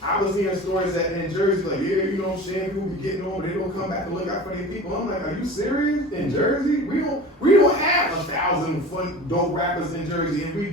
I was hearing stories that in Jersey, like, yeah, you know what I'm saying, people be getting on, but they don't come back and look out for their people. I'm like, are you serious? In Jersey? We don't have 1,000 fun dope rappers in Jersey, and we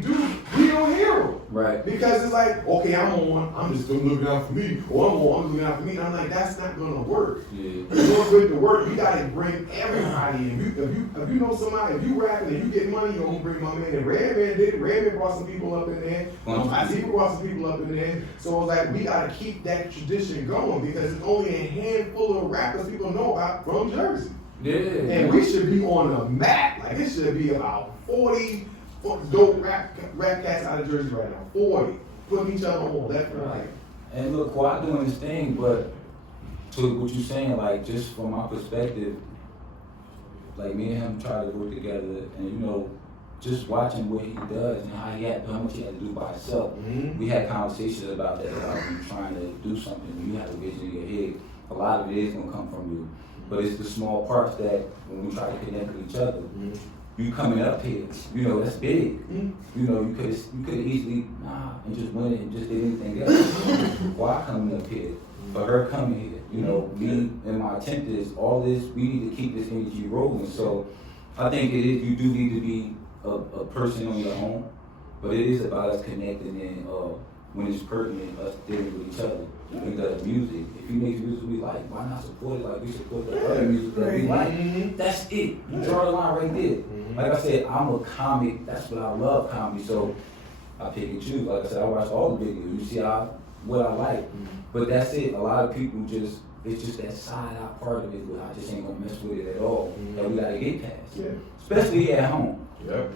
don't hear them. Right. Because it's like, okay, I'm just looking out for me, or I'm looking out for me. And I'm like, that's not gonna work. Yeah. In order to work, you gotta bring everybody in. If you know somebody, if you rapping and you get money, you're gonna bring my man in. Redman did it. Redman brought some people up in there. I see brought some people up in there. So it's like, we gotta keep that tradition going because it's only a handful of rappers people know about from Jersey. Yeah. And we should be on the map. Like it should be about 40 dope rap cats out of Jersey right now. 40. Putting each other on left and right. And look, Quad doing his thing, but to what you're saying, like just from my perspective, like me and him try to work together and just watching what he does and how much he had to do by himself. Mm-hmm. We had conversations about that, about him trying to do something. When you have a vision in your head, a lot of it is gonna come from you. But it's the small parts that when we try to connect with each other, you coming up here, that's big. You could easily and just win it and just did anything else. Why coming up here? For her coming here, me and my attempt is all this. We need to keep this energy rolling. So I think it is. You do need to be a person on your own, but it is about us connecting and when it's pertinent, us dealing with each other. He does music. If he makes music we like, why not support it like we support the other music that we like? That's it. You draw the line right there. Like I said, I'm a comic. That's what I love, comedy. So I pick and choose. Like I said, I watch all the videos. You see what I like. But that's it. A lot of people it's just that side out part of it where I just ain't gonna mess with it at all. That we gotta get past. Yeah. Especially here at home. Yep.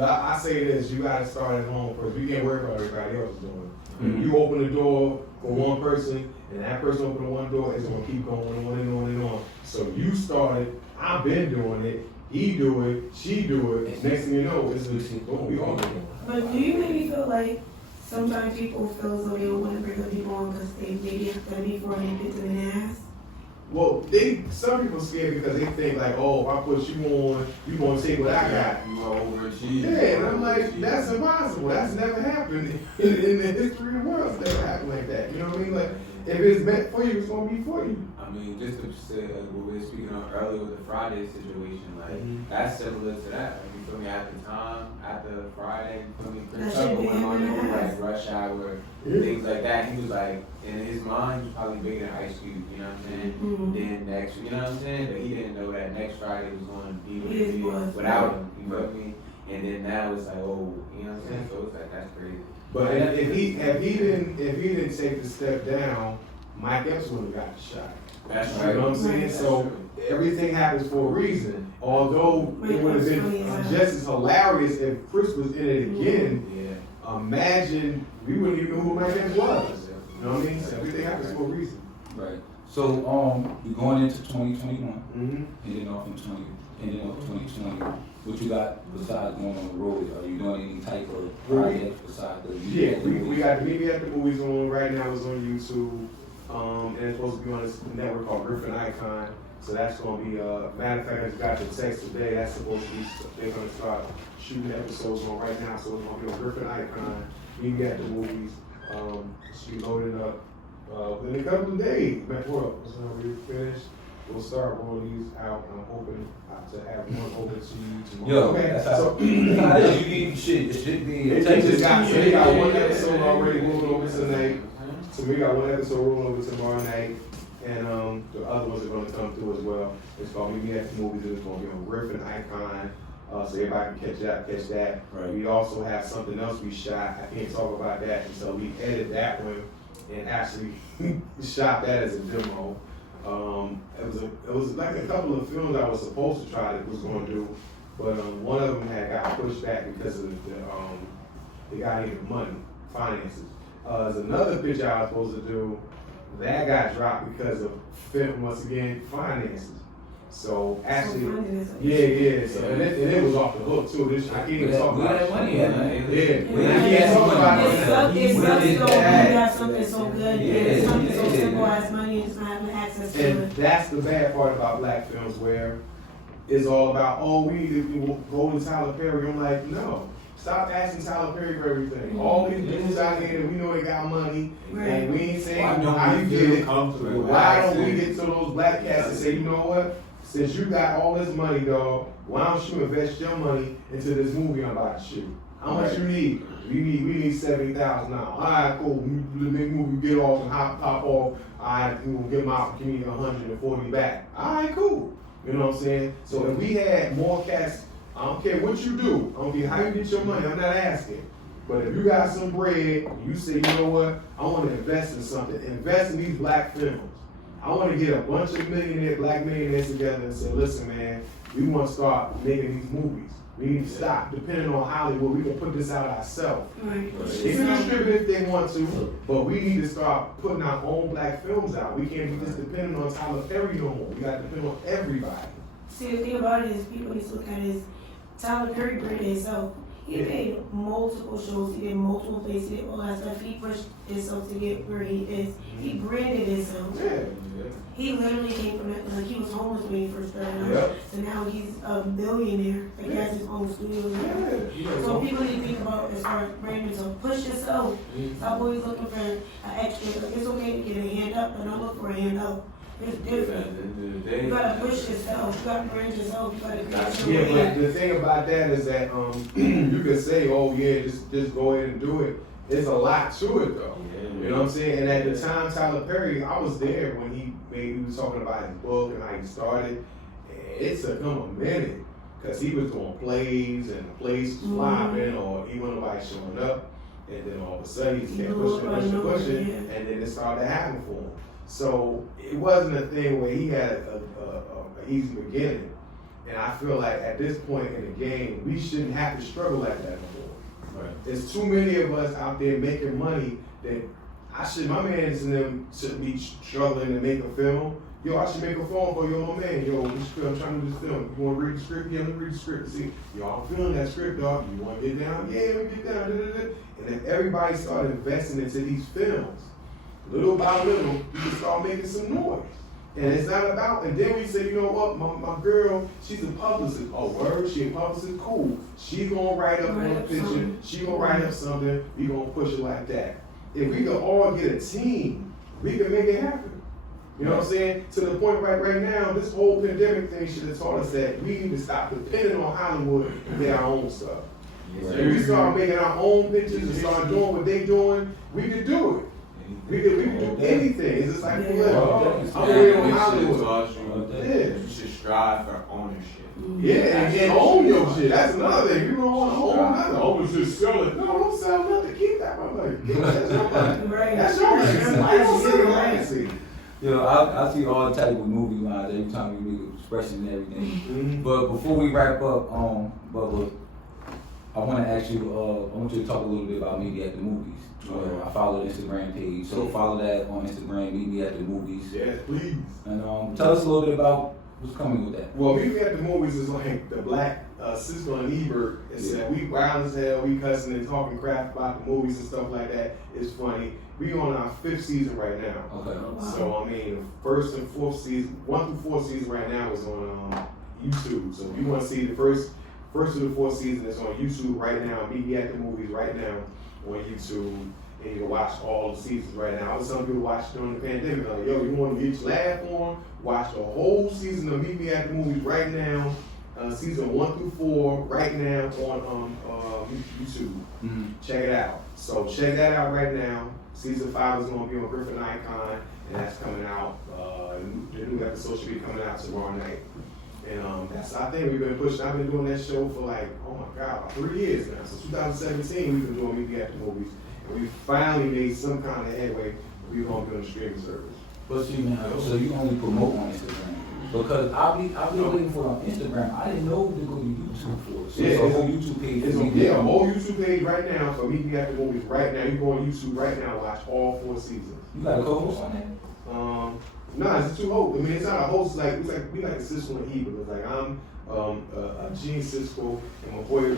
I say this, you gotta start at home first. You can't worry about everybody else doing. If you open the door for one person, and that person open the one door, it's gonna keep going on and on and on. So you started, I've been doing it, he do it, she do it, next thing you know, it's boom, we all doing it. But do you maybe feel like sometimes people feel as though they don't want to bring other people on because they get them before they get them in the ass? Well, some people scared because they think like, oh, if I put you on, you gonna take what I got. You are overachieved. Yeah, and I'm like, that's impossible. That's never happened in the history of the world. It's never happened like that. You know what I mean? Like, if it's meant for you, it's gonna be for you. I mean, just to say what we were speaking of earlier with the Friday situation, like that's similar to that. Like, you feel me? At the time, after Friday, you feel me? Chris That should Tucker be went on in there, the like rush hour, things like that. He was like, in his mind, he was probably bigger than Ice Cube. You know what I'm saying? Then next, you know what I'm saying? But he didn't know that next Friday was going to be what it is without him. You feel me? And then now it's like, oh, you know what I'm saying? So it's like that's crazy. But if he didn't take the step down, Mike Epps would have got the shot. That's You right. know what I'm saying? That's So true. everything happens for a reason. Although it would have been just as hilarious if Chris was in it again. Yeah. Imagine we wouldn't even know who Mike Epps was. You know what I mean? So everything happens for a reason. Right. So you're going into 2021, Mm-hmm. ending off 2020. What you got besides going on the road? Are you doing any type of project besides the Yeah, we got the Maybe at the Movies on right now. It's on YouTube. And it's supposed to be on this network called Griffin Icon. So that's going to be, matter of fact, I just got the text today. That's supposed to be, they're going to start shooting episodes on right now. So it's going to be on Griffin Icon, Maybe at the Movies. She's loading up within a couple of days. Well, it's going to be finished. We'll start rolling these out. And I'm hoping to have one open to you tomorrow. Yo, that's So, how you need shit. It should be. they got one episode already rolling over tonight. So we got one episode rolling over tomorrow night, and the other ones are going to come through as well. It's called Maybe at the Movies. It's going to be on Griffin Icon, so everybody can catch that. Right. We also have something else we shot. I can't talk about that until we edit that one and actually shot that as a demo. It was like a couple of films I was supposed to try that was going to do, but one of them had got pushed back because of the guy needed money, finances. There's another picture I was supposed to do that got dropped because of once again finances. So actually, yeah. So and it was off the hook too. I can't even talk about it. Money, man. I can't talk about it. It sucks though when you have something so good, and something so simple as money and just not having access to And it. that's the bad part about black films, where it's all about, oh, we need to go to Tyler Perry. I'm like, no. Stop asking Tyler Perry for everything. All these dudes out here that we know they got money, and we ain't saying how you get it. Why don't we get to those black cats and say, you know what? Since you got all this money, dog, why don't you invest your money into this movie I'm about to shoot? How much you need? We need $70,000 now. All right, cool. The big movie, get off and pop off. All right, we'll give my community 140 back. All right, cool. You know what I'm saying? So if we had more cats, I don't care what you do. I don't care how you get your money. I'm not asking. But if you got some bread, you say, you know what? I want to invest in something. Invest in these black films. I want to get a bunch of black millionaires together and say, listen, man, we want to start making these movies. We need to stop depending on Hollywood. We can put this out ourselves. Right. They can distribute if they want to, but we need to start putting our own black films out. We can't be just dependent on Tyler Perry no more. We got to depend on everybody. See, the thing about it is people need to look at it as Tyler Perry branded himself. He made multiple shows, he did multiple places, he did all that stuff. He pushed himself to get where he is. He branded himself. Yeah. He literally came from it, like he was homeless when he first started out. Yep. So now he's a billionaire. Like he has his own studio. Yeah. So people need to think about as far as branding, so push yourself. Stop always looking for an extra. It's okay to get a hand up, but don't look for a hand up. It's different. You gotta push yourself. You gotta brand yourself. You gotta create your Yeah, brand. but the thing about that is that you could say, oh yeah, just go ahead and do it. There's a lot to it though. You know what I'm saying? And at the time, Tyler Perry, I was there when he was talking about his book and how he started. It took him a minute because he was doing plays and the plays was flopping or he wasn't nobody showing up. And then all of a sudden he kept pushing, and then it started to happen for him. So it wasn't a thing where he had an easy beginning. And I feel like at this point in the game, we shouldn't have to struggle like that anymore. Right. There's too many of us out there making money that my mans and them shouldn't be struggling to make a film. Yo, I should make a phone call. Yo, my man, yo, I'm trying to do this film. You want to read the script? Yeah, let me read the script. See, y'all feeling that script, dog. You want to get down? Yeah, let me get down. And then everybody started investing into these films. Little by little, you can start making some noise. And it's not about, and then we say, you know what, my girl, she's a publicist. Oh, word, she a publicist? Cool. She gonna write up on a picture. She gonna write up something. We gonna push it like that. If we could all get a team, we can make it happen. You know what I'm saying? To the point right now, this whole pandemic thing should have taught us that we need to stop depending on Hollywood and make our own stuff. Yes, If we start making our own pictures and start doing what they doing, we could do it. We could do anything. It's just like, I'm waiting on Hollywood. You should strive for ownership. Yeah, and own your shit. That's another thing. You don't want to own nothing. Own just sell it. No, don't sell nothing. Keep that money. That's your money. That's your legacy. I don't see your legacy. You know, I see all type of movie lines every time we make expression and everything. Mm-hmm. But before we wrap up, Bubba, I want to ask you. I want you to talk a little bit about Meet Me at the Movies. I follow the Instagram page, so follow that on Instagram. Meet Me at the Movies. Yes, please. And tell us a little bit about what's coming with that. Well, Meet Me at the Movies is like the black Cisco and Ebert. It's that we wild as hell, we cussing and talking crap about the movies and stuff like that. It's funny. We on our 5th season right now. Okay. So I mean, 1st and 4th season, 1 through 4th season right now is on YouTube. So if you want to see the first to the 4th season, it's on YouTube right now. Meet Me at the Movies right now on YouTube. And you can watch all the seasons right now. Some people watch during the pandemic. Like, yo, you want to get your laugh on? Watch the whole season of Meet Me at the Movies right now. Season 1 through 4 right now on YouTube. Mm-hmm. Check it out. So check that out right now. Season 5 is going to be on Griffin Icon, and that's coming out. The new episode should be coming out tomorrow night. And I think we've been pushing. I've been doing that show for like, oh my God, about 3 years now. So 2017, we've been doing Meet Me at the Movies. And we finally made some kind of headway. We're going to be on the streaming service. But see, man, so you only promote on Instagram. Because I'll be waiting for it on Instagram. I didn't know to go to YouTube for it. So it's a whole YouTube page. It's a whole YouTube page right now for Meet Me at the Movies right now. You go on YouTube right now, watch all 4 seasons. You got a co-host on that? Nah, it's 2 hosts. I mean, it's not a host. We like a Cisco and Hebrew. It's like I'm Gene Cisco and my boy.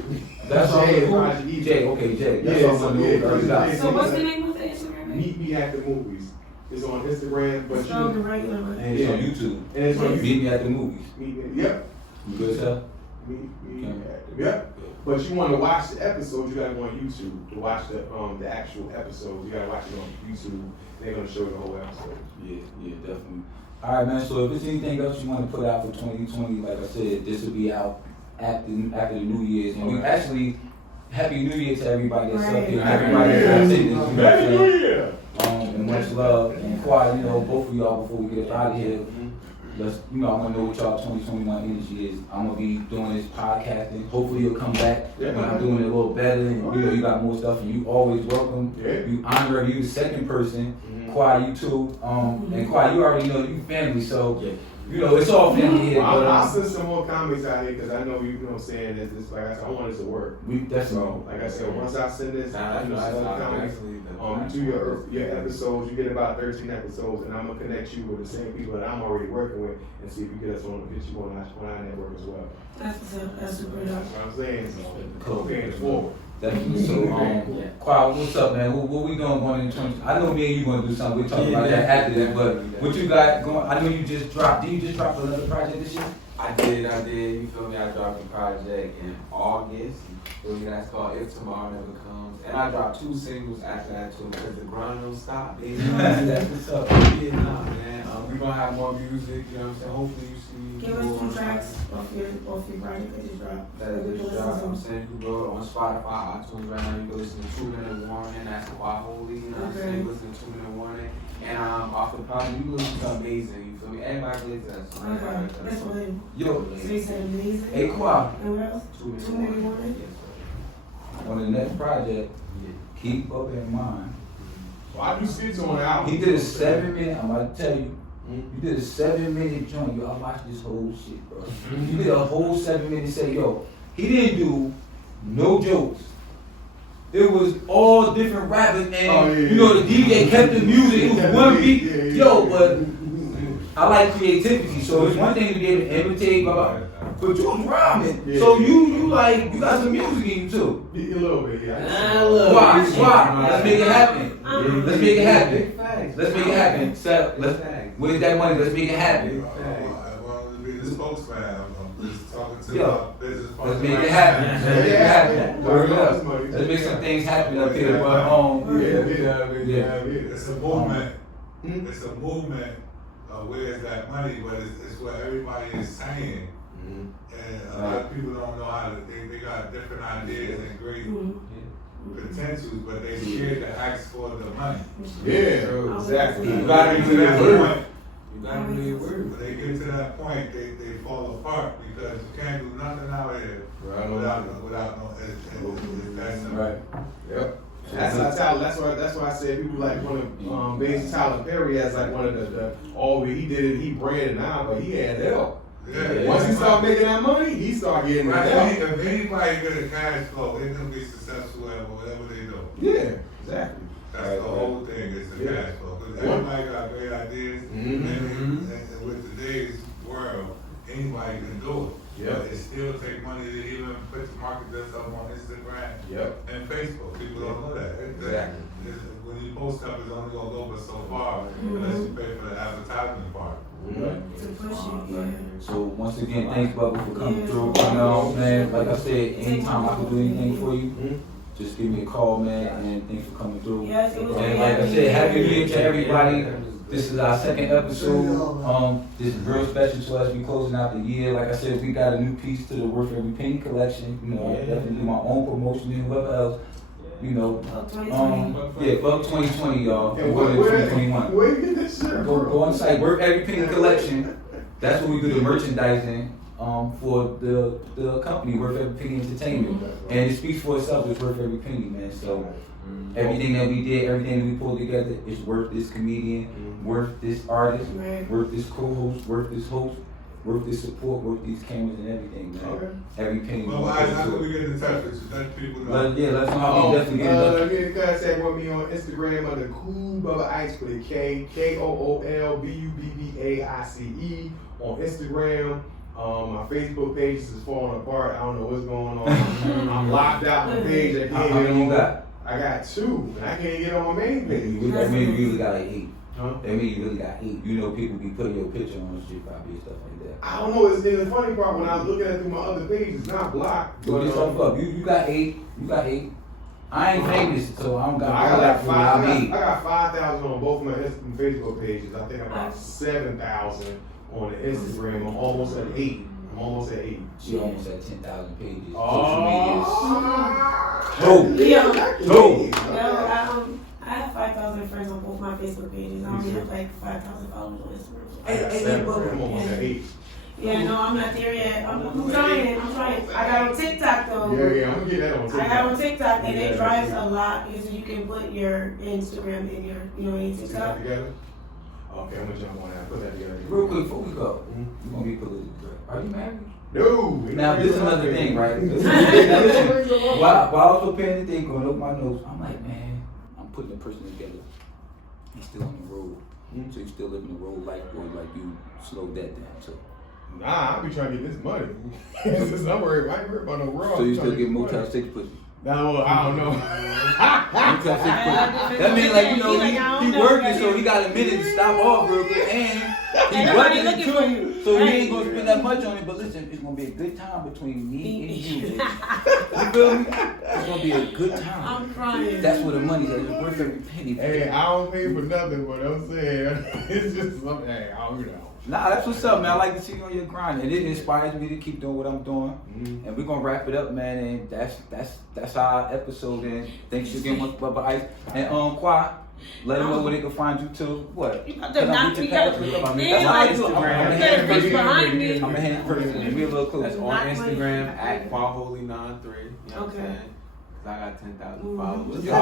That's all. Jay. Okay, Jay. That's all. So what's the name of the Instagram? Meet Me at the Movies. It's on Instagram, but it's on the regular. And it's on YouTube. And it's on YouTube. Meet Me at the Movies. Yep. You good, sir? Meet Me at the. Yep. But you want to watch the episodes, you gotta go on YouTube to watch the actual episodes. You gotta watch it on YouTube. They're gonna show the whole episode. Yeah, definitely. All right, man. So if there's anything else you want to put out for 2020, like I said, this will be out after the New Year's, and we actually Happy New Year to everybody that's up here. Everybody that's saying this. Happy New Year. And much love and quiet. You know, both of y'all before we get out of here. Let's, I want to know what y'all 2021 energy is. I'm gonna be doing this podcasting. Hopefully you'll come back when I'm doing it a little better. And you got more stuff, and you always welcome. You Andre, you the second person. Quay, you too. And Quay, you already know you family, so it's all family here. I'll send some more comments out here because I know you know what I'm saying. It's like I said, I want this to work. So, like I said, once I send this, some comments. You do your episodes. You get about 13 episodes, and I'm gonna connect you with the same people that I'm already working with, and see if you get us on our network as well. That's super dope. That's what I'm saying. So, paying it forward. Definitely. So, Quay, what's up, man? What we doing going in terms? I know me and you gonna do something. We'll talk about that after this. But what you got going? I know you just dropped. Did you just drop another project this year? I did. You feel me? I dropped a project in August. You feel me? That's called If Tomorrow Never Comes. And I dropped 2 singles after that too, because the grind don't stop, baby. That's what's up. Yeah, nah, man. We're gonna have more music. You know what I'm saying? Hopefully you see. Give us 2 tracks off your project that just dropped. That just dropped. I'm saying you go on Spotify, iTunes right now. You can listen to 2 Minute Warning. That's QuayHoly. You know what I'm saying? You listen to 2 Minute Warning. And off the project, you listen to Amazing. You feel me? Everybody listens to that song. That's what it is. Yo, So you said Amazing. Hey, Quay. And what else? 2 Minute 2 Minute Warning. Warning. Yes, on the next project, keep up in mind. Well, I do skits on the album. He did a 7-minute. I'm about to tell you. You did a 7-minute joint. Yo, I watched this whole shit, bro. You did a whole 7-minute say, yo, he didn't do no jokes. it was all different rappers, and yeah, you know the DJ kept the music. It was one beat, yo, but I like creativity, so it's one thing to be able to imitate, but you was rhyming, so you like you got some music in you too. A little bit, yeah. Why? Let's make it happen. Let's make it happen. Let's make it happen. So, where's that money? Let's make it happen. Well, to be the spokesman, I'm just talking to business partners. Let's make it happen. Let's make it happen. Word up. Let's make some things happen up here. But It's a movement. It's a movement. Where's that money? But it's what everybody is saying. And a lot of people don't know how to. They got different ideas and great potentials, but they scared to ask for the money. Yeah, exactly. You gotta get to that point. You gotta do your work. When they get to that point, they fall apart because you can't do nothing out here without no. That's right. Yep. That's why I said people like one of Basie Tyler Perry as like one of the he did it, he branded now, but he had help. Yeah, once he started making that money, he started getting right. help. If anybody get a cash flow, they're gonna be successful at whatever they do. Yeah, exactly. That's the whole thing, is the cash flow. Because everybody got great ideas, and with today's world, anybody can do it. Yep. But it still takes money to even put your market this up on Instagram and Facebook. People don't know that. Exactly. When you post stuff, it's only gonna go but so far unless you pay for the advertisement part. To push it, So once again, thanks, Bubba, for coming through. You know, man, like I said, anytime I can do anything for you, just give me a call, man, and thanks for coming through. Yes, it was and like I said, happy New Year to everybody. This is our second episode. This is real special to us. We closing out the year. Like I said, we got a new piece to the Worth Every Penny collection. You know, I definitely do my own promotion and whoever else. You know, fuck 2020, y'all. And Going into 2021. where you get this shirt? Go on the site, Worth Every Penny collection. That's what we do the merchandising for the company, Worth Every Penny Entertainment. And it speaks for itself. It's worth every penny, man. So everything that we did, everything that we pulled together is worth this comedian, worth this artist, worth this co-host, worth this host, worth this support, worth these cameras and everything, man. Okay. Every penny. Well, how can we get in touch with you? Let people know. Let's know how we definitely get in touch. Get in contact with me on Instagram under Kool Bubba Ice with a K, KoolBubbaIce on Instagram. My Facebook page is falling apart. I don't know what's going on. I'm locked out my page. How many you got? I got 2, and I can't get on my main page. That means you really got like 8. Huh? That means you really got 8. You know, people be putting your picture on shit, probably and stuff like that. I don't know. It's the funny part when I was looking at through my other page, it's not blocked. Put yourself up. You got 8. You got 8. I ain't famous, so I don't got. I got like I 5,000 on both my Facebook pages. I think I'm about 7,000 on the Instagram. I'm almost at 8. She almost at 10,000 pages. Oh, I have 5,000 friends on both my Facebook pages. I only have like 5,000 followers on Instagram. I got 7. I'm almost at 8. Yeah, no, I'm not there yet. I'm trying. I got on TikTok though. Yeah, I'm gonna get that on TikTok. I got on TikTok and it drives a lot because you can put your Instagram in your TikTok. Together? Okay, I'm gonna jump on that. Put that together. Real quick, before we go, we're gonna be politically correct. Are you married? No. Now this is another thing, right? Now listen, while I was preparing the thing, going over my notes, I'm like, man, I'm putting a person together. He's still on the road. So he's still living the road life, boy, like you slowed that down. So Nah, I be trying to get this money. I ain't worried about no road. So you still get Motel 6 pussy? No, I don't know. Motel 6 pussy. That means like, you know, he working, so he got a minute to stop off real quick, and he budgeting too, so he ain't gonna spend that much on it. But listen, it's gonna be a good time between me and you. You feel me? It's gonna be a good time. I'm crying. That's where the money's at. It's worth every penny. Hey, I don't pay for nothing, but I'm saying it's just something. Hey, I don't know. Nah, that's what's up, man. I like to see you on your grind, and it inspires me to keep doing what I'm doing. And we're gonna wrap it up, man. And that's our episode. And thanks again, Bubba Ice and Quay. Let them know where they can find you too. What? You about to knock me out. That's how I do it. I'm a hand person. And we a little close. That's on Instagram at QuayHoly93. You know what I'm saying? 'Cause I got 10,000 followers. See, I'm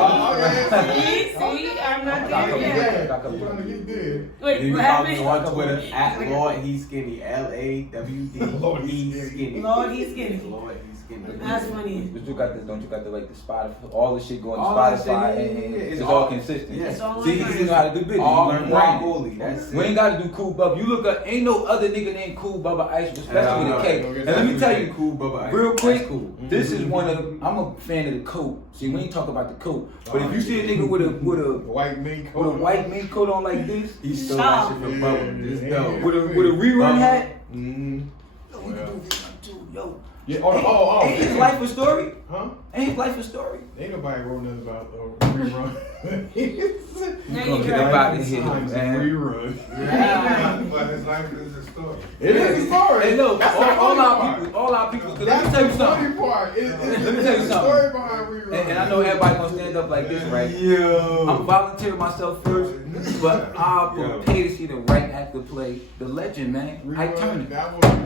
not there yet. I'm trying to get there. Wait, You what can follow me happened? on Twitter at Lord He's Skinny. LAWD. Lord, He's he's Skinny. Lord, he's skinny. Lord He's Skinny. That's funny. But you got this, don't you got the like the Spotify, all the shit going to All that shit, Spotify, yeah, and yeah, it's it's all all- consistent. yeah. It's all See, online. you know how to do business. All You learn branding. QuayHoly. That's We ain't gotta do Kool Bubba. You look up, ain't no other nigga named Kool Bubba Ice, especially with a K. And let me tell you, Kool Bubba Ice. real quick, Cool. this is one of. I'm a fan of the coat. See, we ain't talk about the coat, but if you see a nigga with a White mink coat. white mink coat on like this, He stole that shit from Bubba. Just know. with a rerun hat, Mm-hmm. yo, we can do this one too, yo. Yeah. Oh. Ain't his life a story? Huh? Ain't his life a story? Ain't nobody wrote nothing about rerun. Now Gonna you get try. about this here, Times man. rerun. But his life is a story. It is a story. Hey, look, That's the all funny our part. people, all our people. 'Cause let That's me tell you the something. funny part. Let me tell you It's the something. story behind rerun. And I know everybody gonna stand up like this, right? Yo. I'm volunteering myself first, but I'll pay to see the right actor play the legend, man. Ike Turner.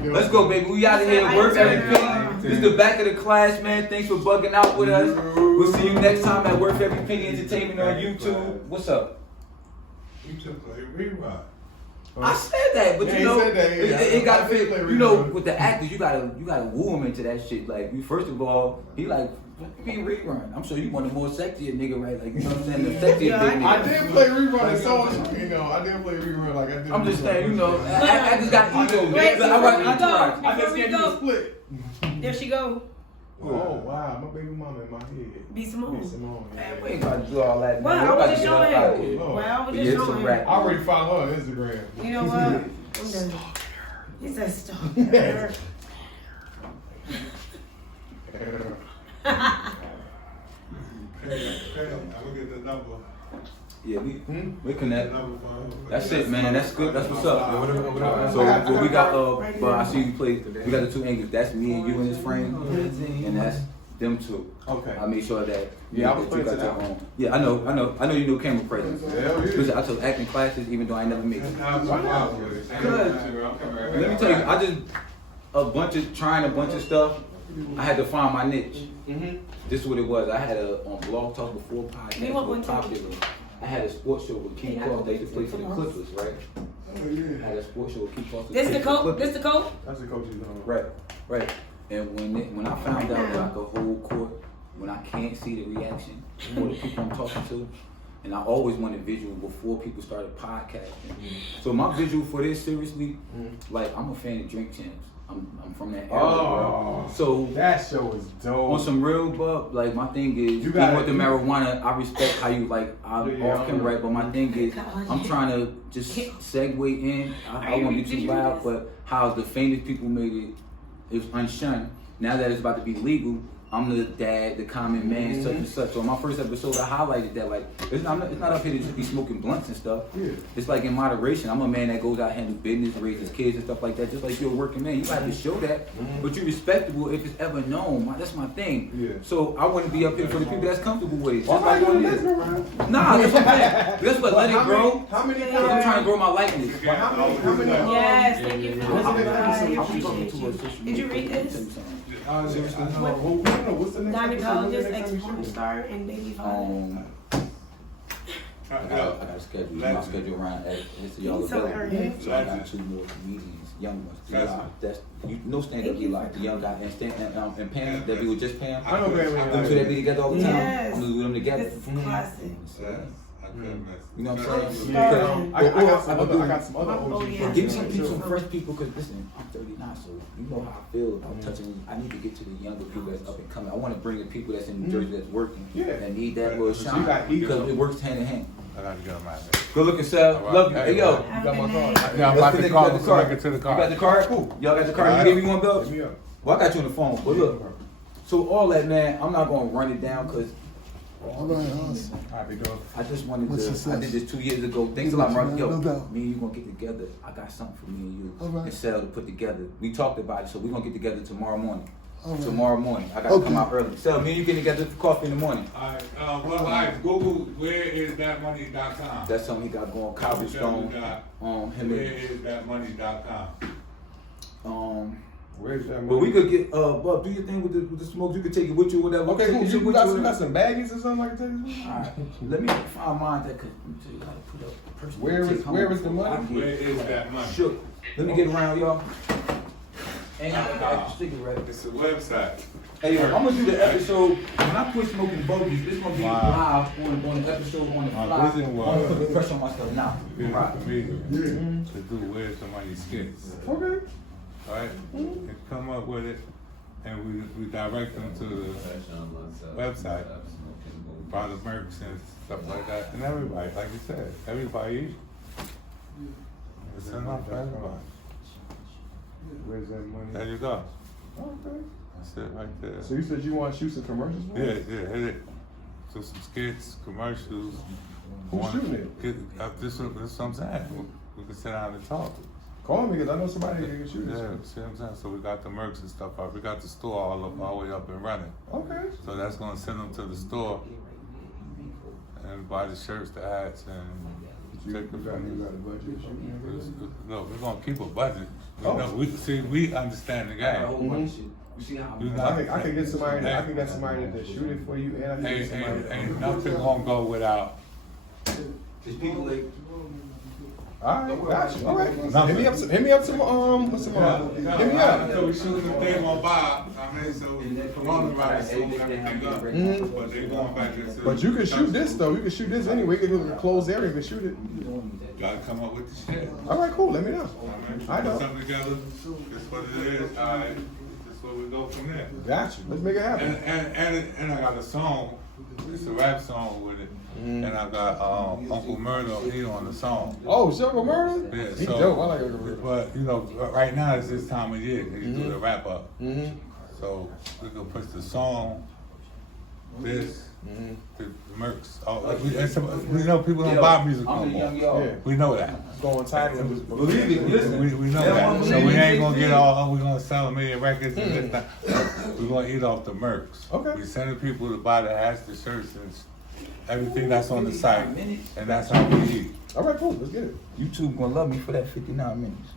Let's go, baby. We out of here. Work every penny. This is the back of the class, man. Thanks for bugging out with us. We'll see you next time at Worth Every Penny Entertainment on YouTube. What's up? You took a rerun. I said that, but Yeah, you he know, said that, yeah. it got I to did fit. play You know, rerun. with the actors, you gotta woo him into that shit. Like, first of all, he like, be rerun. I'm sure you want a more sexier nigga, right? Like, you know what I'm saying? The sexier Yeah, big nigga. I did play rerun and so you know, I did play rerun like I did. I'm just rerun. saying, you know, I just got ego. Wait, I watch before we Entourage. go. I just Before we can't do go. the split. There she go. Oh wow, my baby mama in my head. Be Simone. Simone. Man, we ain't about to do all that. Well, man. I We was about just to get up out of showing. here. Lord. Well, I was But just yeah, it's a showing. wrap. I already follow her on Instagram. You know what? I'm done. He said stalker. I look at the number. Yeah, we The connect. number for That's it, man. That's good. That's what's up. I So got- what we got, but I see you play. We got the two angles. That's me and you in this frame, and that's them two. Okay. I made sure that Yeah, I was that you got placing your that. own. Yeah, I know you know camera presence. Hell yeah. Listen, I took acting classes even though I never made it. Let Let me tell you, I just trying a bunch of stuff. I had to find my niche. Mm-hmm. This is what it was. I had on Blog Talk Before You podcast want was one too? popular. I had a sports show with King Cross. They used to play for the Clippers, right? I had a sports show with King Cross. This the coat? This the coat? That's the coach's on. Right. And when I found out that I could hold court, when I can't see the reaction or the people I'm talking to, and I always wanted visual before people started podcasting. So my visual for this, seriously, like I'm a fan of Drink Champs. I'm from that era. Oh, bro. So that show is dope. on some real buff, like my thing is, You even gotta- with the marijuana, I respect how you like, I'm Yeah, off camera, right? But my thing is, I'm trying to just segue in. I don't want to be too loud, but how the famous people made it, it was unshunned. Now that it's about to be legal, I'm the dad, the common man, such and such. So on my first episode, I highlighted that, like, it's not up here to just be smoking blunts and stuff. Yeah. It's like in moderation. I'm a man that goes out, handles business, raises kids and stuff like that, just like you're a working man. You gotta have to show that, but you're respectable if it's ever known. That's my thing. Yeah. So I want to be up here for the people that's comfortable with it. Why Just like am I on doing this. this around? Nah, that's what I'm saying. That's what let it grow. How many? I'm trying to grow my likeness. How many? Yes, thank you for What's the listening. next I episode? appreciate you. Did you read this? Seriously? What's the next Gynecologist, episode? ex-porn star, and baby father. I got a schedule. My schedule around at y'all He's so available. arrogant. So I got two more comedians, young ones. That's no stand up be like the young guy and Pam that be with just Pam. I know Pam. Them two that be together all the time. Yes. I'm gonna do them together. This is classic. You know what I'm saying? Starving. I got some other Oh, OG yeah. friends. Give me some people, some fresh people, because listen, I'm 39, so you know how I feel about touching. I need to get to the younger people that's up and coming. I want to bring the people that's in New Jersey that's working, Yeah. that need that little So shine, you got ego. because it works hand in hand. I gotta go, man. Good looking, Sal. All right. Love you. Hey, yo. You got my card. Yeah, I'm Let's about to connect. call You got the so I card. get to the You car. got the card? Cool. Y'all got the card? You gave me one, Bill? Hit me up. Well, I got you on the phone, but look. So all that, man, I'm not going to run it down, because Alright, big dog. I just wanted What's to, I success? did this 2 years ago. Things a lot, No right? Yo, doubt. me and you gonna get together. I got something for me and you All right. and Sal to put together. We talked about it, so we're gonna get together tomorrow morning. All right. Tomorrow morning. I gotta Okay. come out early. Sal, me and you get together for coffee in the morning. Alright, Google, where is thatmoney.com? That's something he got going. Cobblestone. Him Where is thatmoney.com? and Where's that? But we could get, Bub, do your thing with the smoke. You could take it with you or whatever. Okay, Take cool. your shit You with got, you or you got whatever. some baggies or something like that? Alright, let me find mine that could, let me tell you how to put up a person. Where is the money? Where is that money? Sure. Let me get around, y'all. And I got the cigarette. It's a website. Hey, yo, I'm gonna do the episode, when I quit smoking bubbies, this gonna be Wow. live on the episode on the My fly. vision I'm was- gonna put the pressure on myself now. Right. For me to do Where's the Money skits. Okay. Right? And come up with it, and we direct them to the website by the mercs and stuff like that. And everybody, like you said, everybody eats. It's enough for everybody. Where's that money? There you go. Okay. That's it right there. So you said you want to shoot some commercials for Yeah, us? hit it. Do some skits, commercials. Who's shooting it? This is what I'm saying. We can sit down and talk. Call me because I know somebody that can shoot Yeah, this. see what I'm saying? So we got the mercs and stuff up. We got the store all the way up and running. Okay. So that's gonna send them to the store and buy the shirts, the hats, and You take the got a budget shooting? No, we're gonna keep a budget. Oh. We understand the game. I can get somebody. I can get somebody to shoot it for you, and I can get somebody. Ain't nothing gonna go without. There's people like, All right, got you. All right. Nothing. Hit me up some what's some hit me up. So we shooting the thing on Bob. I mean, so coronavirus soon everything up, Mhm. but they going back into. But you can shoot this though. You can shoot this anyway. You can do a closed area. You can shoot it. Gotta come up with the shit. All right, cool. Let me know. I Put know. something together. That's what it is. All right. That's where we go from there. Got you. Let's make it happen. And I got a song. It's a rap song with it. And I got Uncle Murdo. He on the song. Oh, Silver Murder? Yeah, He so- dope. I like Uncle Murder. But you know, right now it's this time of year. They do the wrap up. Mm-hmm. So we can push the song, this, the mercs. We know people don't buy music no I'm the young more. y'all. Yeah. We know that. Go on title and just Believe it, listen. We know They don't that. wanna So believe we it. ain't gonna get all, we're gonna sell 1,000,000 records and this, that. We're gonna eat off the mercs. Okay. We sending people to buy the hats, the shirts, and everything that's on the site. And that's how we eat. All right, cool. Let's get it. YouTube gonna love me for that 59 minutes.